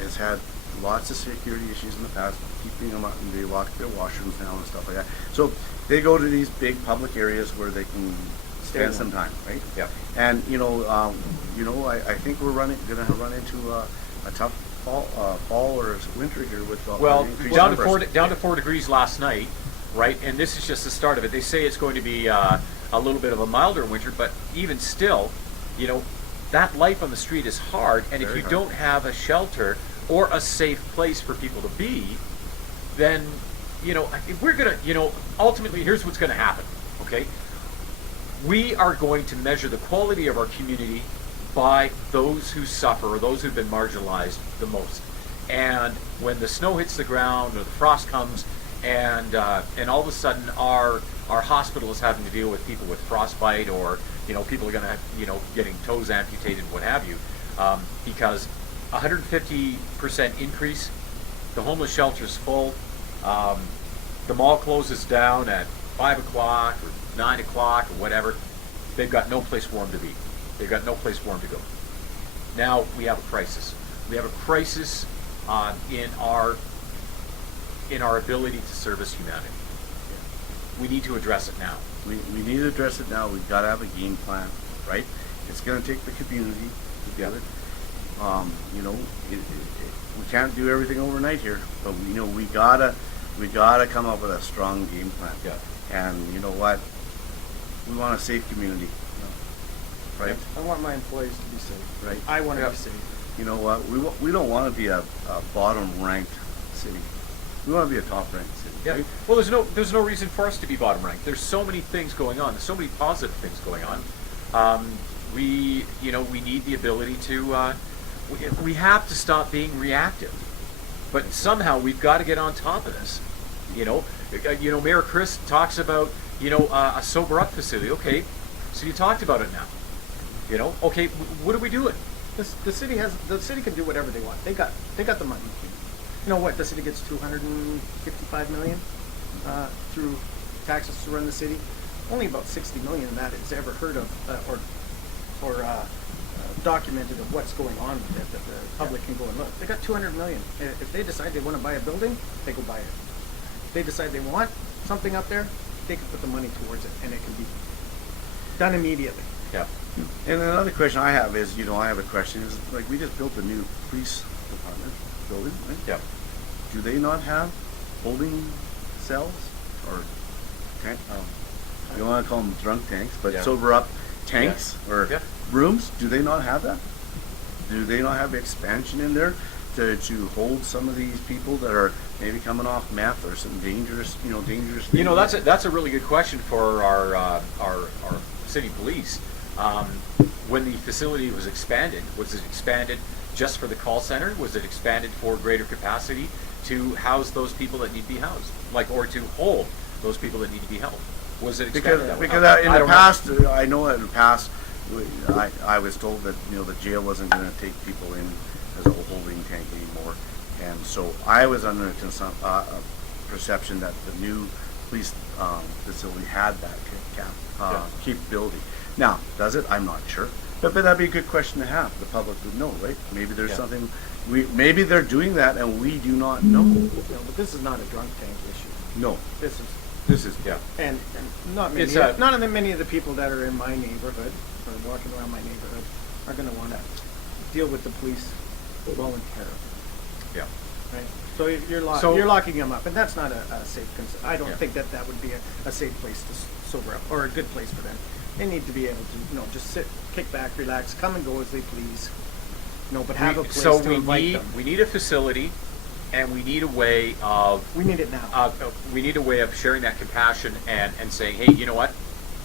has had lots of security issues in the past, keeping them up, and they lock their washrooms down and stuff like that. So they go to these big public areas where they can spend some time, right? Yeah. And I think we're going to run into a tough fall or winter here with the Well, increased down to numbers. down to 4 degrees last night, right? And this is just the start of it. They say it's going to be a little bit of a milder winter, but even still, that life on the street is hard, and if Very you hard. don't have a shelter or a safe place for people to be, then, if we're gonna, ultimately, here's what's gonna happen, okay? We are going to measure the quality of our community by those who suffer or those who've been marginalized the most. And when the snow hits the ground or the frost comes, and all of a sudden our hospital is having to deal with people with frostbite, or people are going to getting toes amputated, what have you, because 150% increase, the homeless shelter's full, the mall closes down at 5 o'clock or 9 o'clock or whatever. They've got no place for them to be. They've got no place for them to go. Now we have a crisis. We have a crisis in our ability to service humanity. We need to address it now. We need to address it now. We've got to have a game plan, right? It's going to take the community together. We can't do everything overnight here, but we gotta come up with a strong game plan. Yeah. And you know what? We want a safe community, right? I want my employees to be safe. Right. I want to Yep. be safe. You know what? We don't want to be a bottom-ranked city. We want to be a top-ranked city. Yeah. Right? Well, there's no reason for us to be bottom ranked. There's so many things going on. There's so many positive things going on. We need the ability to. We have to stop being reactive. But somehow we've got to get on top of this. Mayor Chris talks about a sober up facility. Okay, so you talked about it now. Okay, what are we doing? The city can do whatever they want. They got the money. You know what? The city gets $255 million through taxes to run the city. Only about $60 million of that is ever heard of or documented of what's going on with it that the public can go and look. They got $200 million. If they decide they want to buy a building, they go buy it. If they decide they want something up there, they can put the money towards it, and it can be done immediately. Yeah. And another question I have is, I have a question is, like, we just built a new police department building, right? Yeah. Do they not have holding cells or you don't want to call them drunk tanks, but Yeah. sober up tanks or Yeah. rooms? Do they not have that? Do they not have expansion in there to hold some of these people that are maybe coming off meth or some dangerous things? That's a really good question for our city police. When the facility was it expanded just for the call center? Was it expanded for greater capacity to house those people that need to be housed, or to hold those people that need to be held? Was it expanded that way? Because in I the don't know. past, I know in the past, I was told that the jail wasn't going to take people in as a holding tank anymore, and so I was under a perception that the new police facility had that capability. Now, does it? I'm not sure, but that'd be a good question to have. The public would know, right? Maybe there's Yeah. something. Maybe they're doing that, and we do not know. But this is not a drunk tank issue. No, This is this is Yeah. and not many. It's a- None of many of the people that are in my neighborhood or walking around my neighborhood are going to want to deal with the police voluntarily, Yeah. right? So you're So- you're locking them up, and that's not a safe. I don't Yeah. think that would be a safe place to sober up or a good place for them. They need to be able to just sit, kick back, relax, come and go as they please. But have a place So to we invite them. need a facility, and we need a way of We need it now. sharing that compassion and saying, hey, you know what?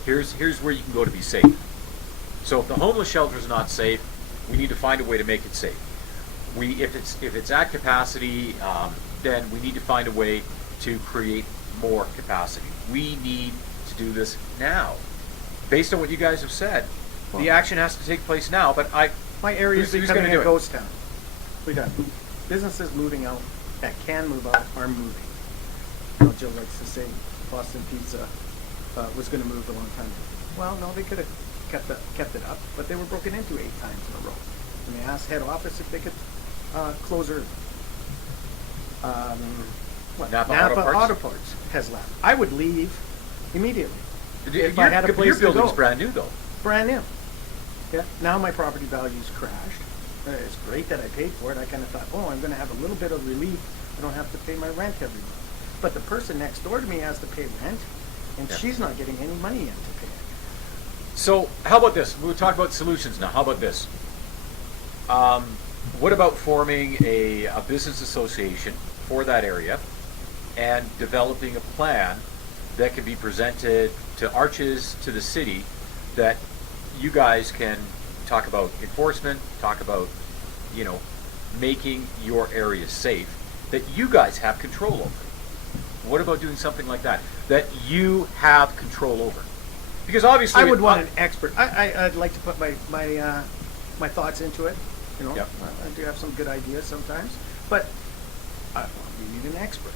Here's where you can go to be safe. So if the homeless shelter is not safe, we need to find a way to make it safe. If it's at capacity, then we need to find a way to create more capacity. We need to do this now. Based on what you guys have said, the action has to take place now. But My area is who's becoming gonna do a it? ghost town. We got businesses moving out that can move out are moving. Jill likes to say Boston Pizza was going to move a long time ago. Well, no, they could have kept it up, but they were broken into 8 times in a row. And they asked head office if they could close early. Napa Auto Parts? Auto Parts has left. I would leave immediately if I had a your place to building's go. brand new, though. Brand new. Yeah. Now my property value's crashed. It's great that I paid for it. I kind of thought, I'm going to have a little bit of relief. I don't have to pay my rent every month. But the person next door to me has to pay rent, and Yeah. she's not getting any money in to pay it. So how about this? We'll talk about solutions now. How about this? What about forming a business association for that area and developing a plan that can be presented to Arches, to the city, that you guys can talk about enforcement, talk about, you know, making your area safe, that you guys have control over. What about doing something like that, that you have control over? Because obviously, I would want an expert. I'd like to put my thoughts into it. You know, Yep. I do have some good ideas sometimes, but we need an expert,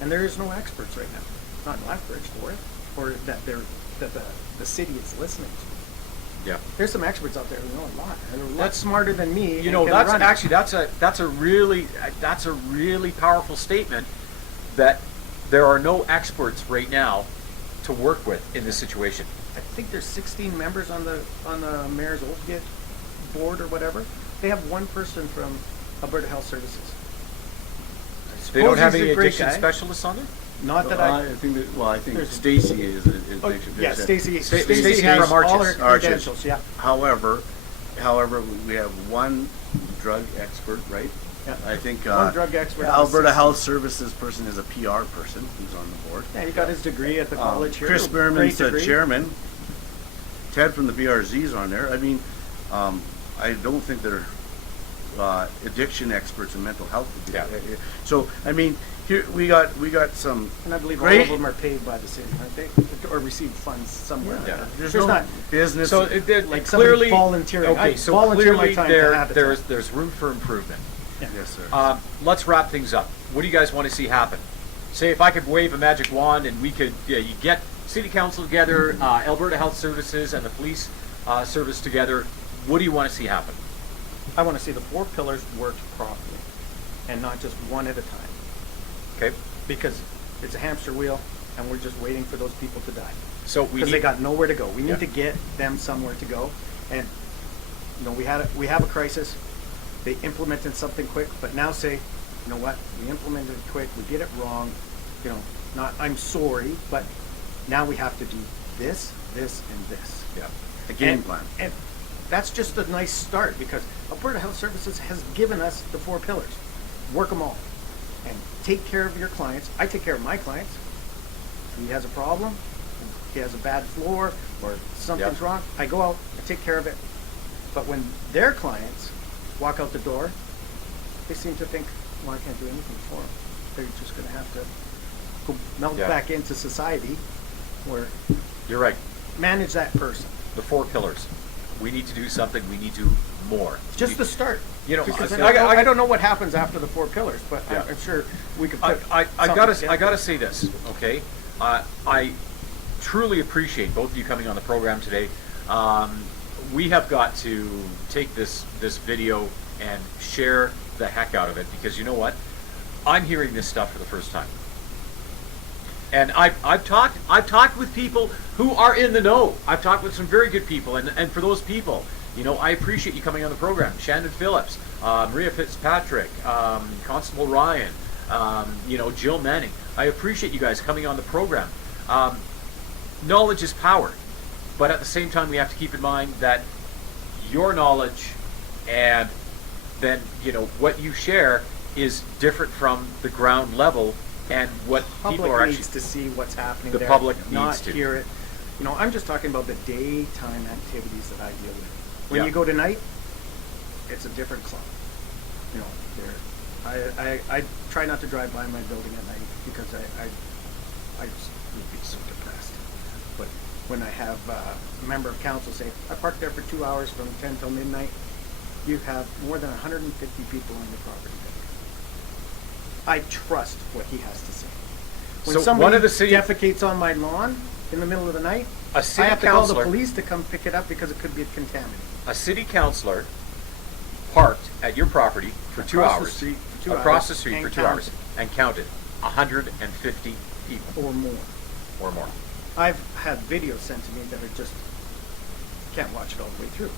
and there is no experts right now. Not in Lethbridge for it, or that the city is listening to. Yeah. There's some experts out there who know a lot. They're a lot That's- smarter than me. You and know, can that's run it. actually that's a really powerful statement, that there are no experts right now to work with in this situation. I think there's 16 members on the mayor's Oldgate board or whatever. They have one person from Alberta Health Services. They don't Suppose have he's any a great addiction guy. specialists on there? Not that I think that, well, I think There's- Stacy is an Oh, addiction. yeah, Stacy. Stacy Stacy has from all Arches. her Arches. credentials. Yeah. However, we have one drug expert, right? Yeah. I think One drug expert. Alberta Health Services person is a PR person who's on the board. Yeah, he got his degree at the college here. Chris Great Berman's the degree. chairman. Ted from the BRZ's on there. I mean, I don't think they're addiction experts in mental health. Yeah. So I mean, here we got some. And I believe great, all of them are paid by the city, aren't they? Or receive funds somewhere. Yeah. There's There's no not. business. So Like somebody clearly volunteering. Okay, I so volunteer my clearly time to have it. there's room for improvement. Yeah. yes, sir. Let's wrap things up. What do you guys want to see happen? Say if I could wave a magic wand and we could, you get city council together, Alberta Health Services and the police service together. What do you want to see happen? I want to see the 4 pillars work properly, and not just one at a time. Okay. Because it's a hamster wheel, and we're just waiting for those people to die. So we Because need, they got nowhere to go. We need Yeah. to get them somewhere to go. And you know, we have a crisis. They implemented something quick, but now say, you know what? We implemented it quick. We did it wrong. You know, not I'm sorry, but now we have to do this, this, and this. yeah. a game and, plan. And that's just a nice start, because Alberta Health Services has given us the 4 pillars. Work them all. And take care of your clients. I take care of my clients. He has a problem, he has a bad floor, or something's Yeah. wrong, I go out, I take care of it. But when their clients walk out the door, they seem to think, well, I can't do anything for them. They're just going to have to go melt Yeah. back into society, or You're right. manage that person. The 4 pillars. We need to do something. We need to more. Just We- the start. You know, because I- I don't know what happens after the 4 pillars, but Yeah. I'm sure we could I, put I something gotta together. say this, okay? I truly appreciate both of you coming on the program today. We have got to take this video and share the heck out of it, because you know what? I'm hearing this stuff for the first time. And I've talked with people who are in the know. I've talked with some very good people, and for those people, you know, I appreciate you coming on the program. Shannon Phillips, Maria Fitzpatrick, Constable Ryan, you know, Jill Manning. I appreciate you guys coming on the program. Knowledge is power, but at the same time, we have to keep in mind that your knowledge and then, you know, what you share is different from the ground level, and what people Public are needs actually. to see what's happening The there, public not needs to. hear it. You know, I'm just talking about the daytime activities that I deal with. When Yeah. you go to night, it's a different club. You know, I try not to drive by my building at night, because I just would be so depressed. But when I have a member of council say, I parked there for 2 hours from 10 till midnight, you have more than 150 people on your property. I trust what he has to say. When So somebody one of the city- defecates on my lawn in the middle of the night, A I city have to call the councillor- police to come pick it up, because it could be contaminated. A city councillor parked at your property for 2 Across the hours, street for 2 across hours the street and for 2 hours, counted. and counted 150 people Or more. or more. I've had videos sent to me that are just, can't watch it all the way through.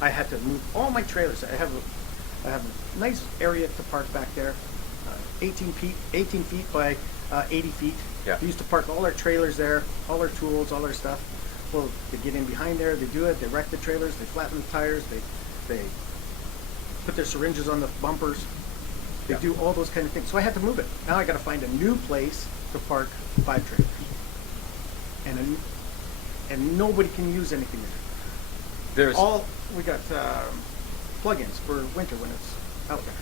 I had to move all my trailers. I have a nice area to park back there, 18 feet by 80 feet. Yeah. We used to park all our trailers there, all our tools, all our stuff. people, they get in behind there, they do it, they wreck the trailers, they flatten the tires, they put their syringes on the bumpers. They Yeah. do all those kind of things. So I had to move it. Now I got to find a new place to park 5 trailers, and nobody can use anything there. There's We got plugins for winter when it's out there.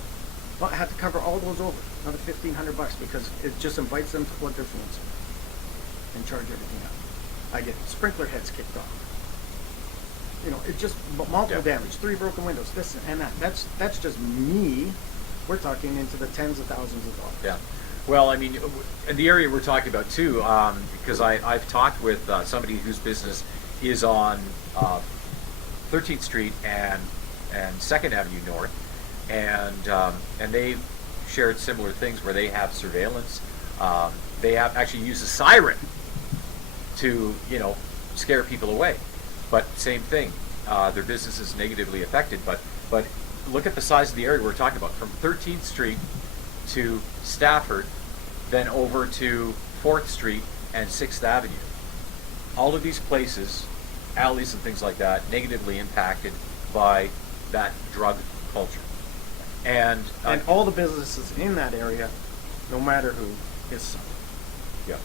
Well, I had to cover all those over, another $1,500 because it just invites them to plug their phones in and charge everything up. I get sprinkler heads kicked off. You know, it just multiple Yeah. damage, 3 broken windows, this and that. That's just me. We're talking into the tens of thousands of dollars. Yeah. Well, I mean, in the area we're talking about too, because I've talked with somebody whose business is on 13th Street and 2nd Avenue North, and they shared similar things where they have surveillance. They have actually use a siren to scare people away, but same thing. Their business is negatively affected, but look at the size of the area we're talking about, from 13th Street to Stafford, then over to 4th Street and 6th Avenue. All of these places, alleys and things like that, negatively impacted by that drug culture. And all the businesses in that area, no matter who, is suffering. yeah.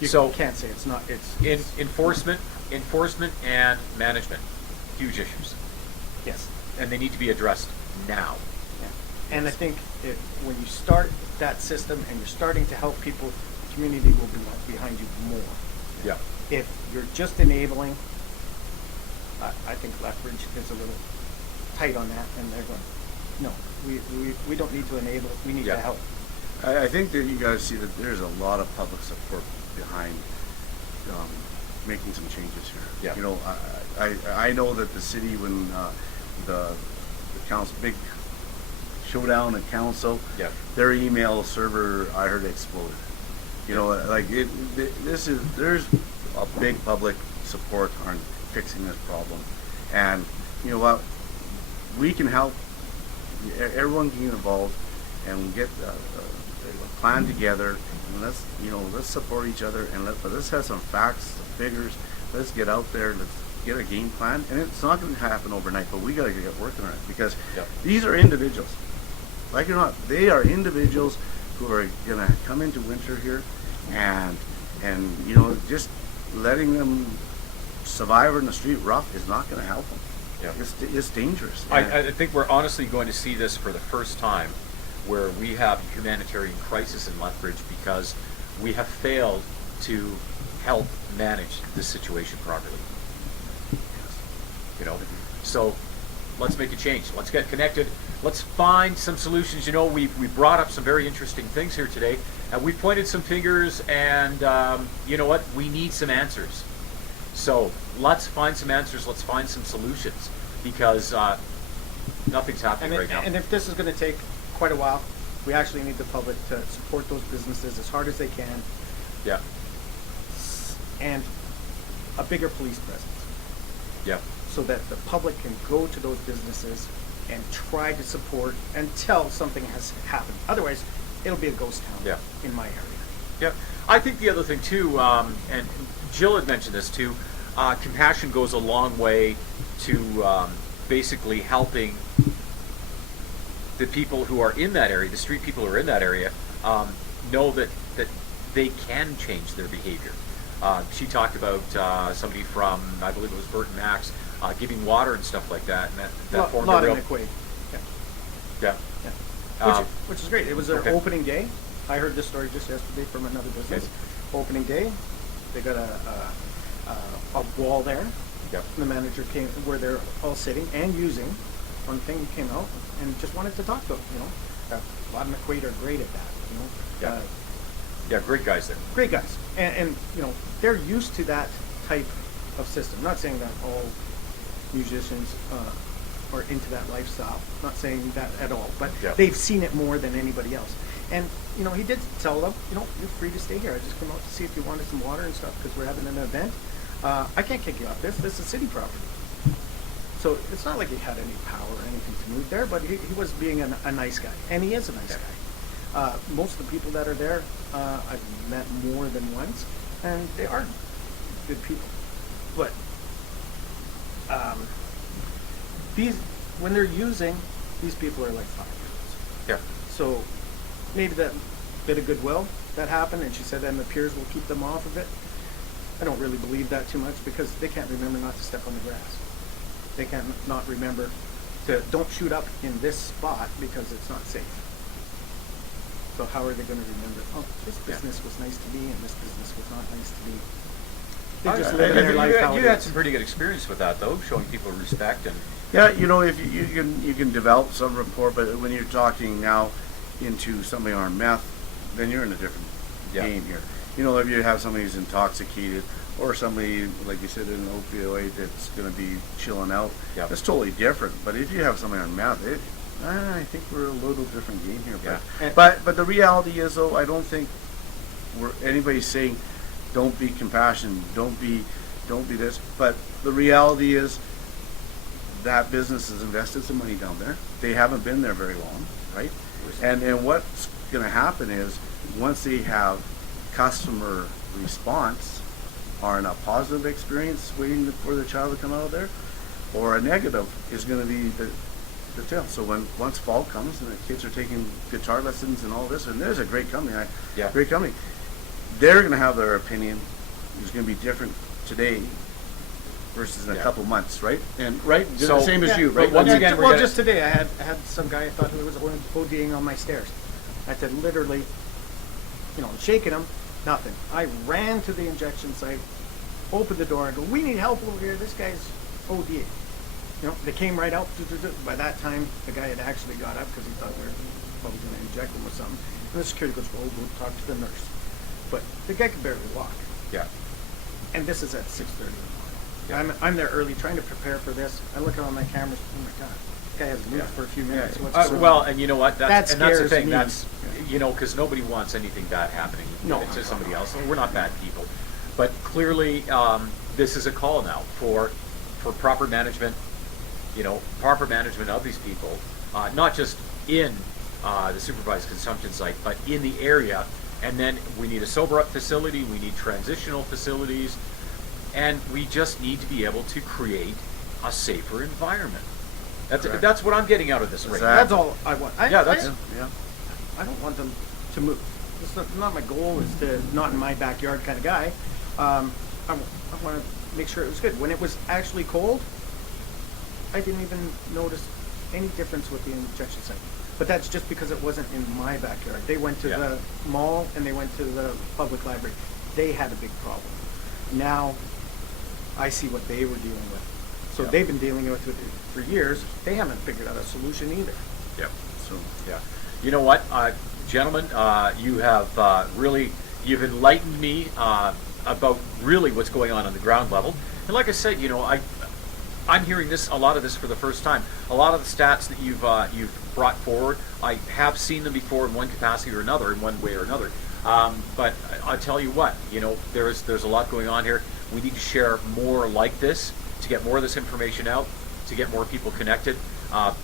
You So can't say it's not. enforcement and management, huge issues, Yes. and they need to be addressed now. Yeah. And I think when you start that system and you're starting to help people, the community will be behind you more. Yeah. If you're just enabling, I think Lethbridge is a little tight on that, and they're going, no, we don't need to enable, we need Yeah. to help. I think that you guys see that there's a lot of public support behind making some changes here. Yeah. You know, I know that the city, when the council, big showdown at council, Yeah. their email server, I heard, exploded. You know, like there's a big public support on fixing this problem, and you know what, we can help. Everyone can get involved, and get a plan together. And let's support each other, and let's have some facts, some figures. Let's get out there. Let's get a game plan, and it's not going to happen overnight. But we got to get working on it, because Yeah. these are individuals. Like it or not, they are individuals who are going to come into winter here, and just letting them survive in the street rough is not going to help them. Yeah. It's dangerous. I think we're honestly going to see this for the first time, where we have a humanitarian crisis in Lethbridge because we have failed to help manage this situation properly. So let's make a change. Let's get connected. Let's find some solutions. We brought up some very interesting things here today, and we pointed some fingers, and you know what? We need some answers. So let's find some answers. Let's find some solutions, because nothing's happening right now. And if this is going to take quite a while, we actually need the public to support those businesses as hard as they can, Yeah. and a bigger police presence, Yeah. so that the public can go to those businesses and try to support until something has happened. Otherwise, it'll be a ghost town Yeah. in my area. Yeah. I think the other thing too, and Jill had mentioned this too, compassion goes a long way to basically helping the people who are in that area, the street people who are in that area, know that they can change their behavior. She talked about somebody from, I believe it was Burton Max, giving water and stuff like that, and that formed a Lot real... in McQuaid. Yeah. Yeah. Yeah. Which is great. It was their okay. opening day. I heard this story just yesterday from another business. Okay. Opening day, they got a wall there. Yep. The manager came where they're all sitting and using. One thing came out and just wanted to talk to them. A lot of McQuaid are great at that. Yeah. Yeah, great guys there. Great guys, and they're used to that type of system. Not saying that all musicians are into that lifestyle. Not saying that at all, but Yeah. they've seen it more than anybody else. And he did tell them, you're free to stay here. I just came out to see if you wanted some water and stuff because we're having an event. I can't kick you off this. This is city property. So it's not like he had any power or anything to move there, but he was being a nice guy, and he is a nice guy. Most of the people that are there, I've met more than once, and they are good people. But these, when they're using, these people are like 5 years old. Yeah. So maybe that bit of goodwill that happened, and she said, and the peers will keep them off of it. I don't really believe that too much because they can't remember not to step on the grass. They can't not remember to don't shoot up in this spot because it's not safe. So how are they going to remember? Oh, this business was nice to me, and this business was not nice to me. They just live their life how it You had is. some pretty good experience with that, though, showing people respect and. Yeah, you know, if you can develop some rapport, but when you're talking now into somebody on meth, then you're in a different game here. You know, if you have somebody who's intoxicated or somebody, like you said, in an opioid that's going to be chilling out, that's totally different. But if you have somebody on meth, I think we're a little different game here. Yeah. But the reality is, though, I don't think anybody's saying don't be compassionate, don't be this. But the reality is that business has invested some money down there. They haven't been there very long, right? And what's going to happen is once they have customer response, or in a positive experience waiting for the child to come out of there, or a negative is going to be the tail. So once fall comes and the kids are taking guitar lessons and all this, and there's a great company, great company, they're going to have their opinion. It's going to be different today versus in a couple months, right? And So- same as Yeah, you, right? once again, we're well, gonna- just today I had some guy I thought who was ODing on my stairs. I said literally, shaking him, nothing. I ran to the injection site, opened the door, and go, "We need help over here. This guy's ODing." They came right out. By that time, the guy had actually got up because he thought they were probably going to inject him with something. And the security goes, "Well, we'll talk to the nurse." But the guy could barely walk. Yeah. And this is at 6:30 in the morning. I'm there early trying to prepare for this. I look on my cameras. Oh my God, this guy hasn't moved for a few minutes. What's going Well, on? and you know what? That That's the scares thing. me. That's because nobody wants anything bad happening No. to somebody else. We're not bad people, but clearly this is a call now for proper management. Proper management of these people, not just in the supervised consumption site, but in the area. And then we need a sober up facility. We need transitional facilities. And we just need to be able to create a safer environment. Correct. That's what I'm getting out of this right now. That's all I want. I don't want them to move. It's not my goal is to not in my backyard kind of guy. I want to make sure it was good. When it was actually cold, I didn't even notice any difference with the injection site. But that's just because it wasn't in my backyard. They went to the mall and they went to the public library. They had a big problem. Now I see what they were dealing with. So they've been dealing with it for years. They haven't figured out a solution either. Yep. So you know what, gentlemen, you have you've enlightened me about really what's going on the ground level. And like I said, I'm hearing a lot of this for the first time. A lot of the stats that you've brought forward, I have seen them before in one capacity or another, in one way or another. But I tell you what, there's a lot going on here. We need to share more like this to get more of this information out, to get more people connected,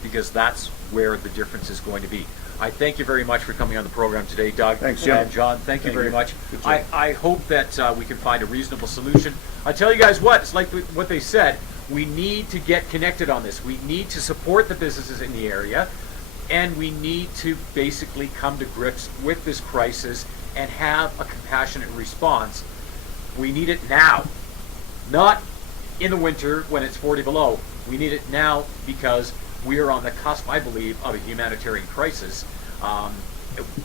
because that's where the difference is going to be. I thank you very much for coming on the program today, Doug. Thanks, Jim. And John, thank you very much. Good job. I hope that we can find a reasonable solution. I tell you guys what, it's like what they said. We need to get connected on this. We need to support the businesses in the area, and we need to basically come to grips with this crisis and have a compassionate response. We need it now, not in the winter when it's 40 below. We need it now because we are on the cusp, I believe, of a humanitarian crisis.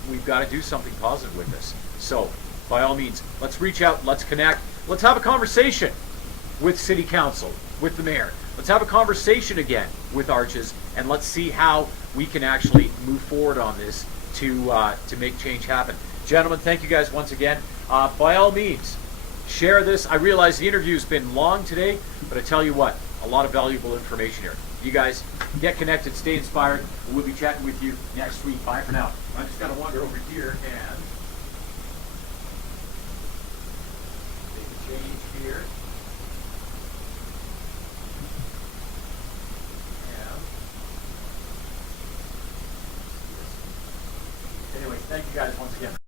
We've got to do something positive with this. So, by all means, let's reach out, let's connect, let's have a conversation with City Council, with the Mayor. Let's have a conversation again with Arches, and let's see how we can actually move forward on this to make change happen. Gentlemen, thank you guys once again. By all means, share this. I realize the interview's been long today, but I tell you what, a lot of valuable information here. You guys get connected, stay inspired. We'll be chatting with you next week. Bye for now. I just got to wander over here and make a change here. And anyway, thank you guys once again.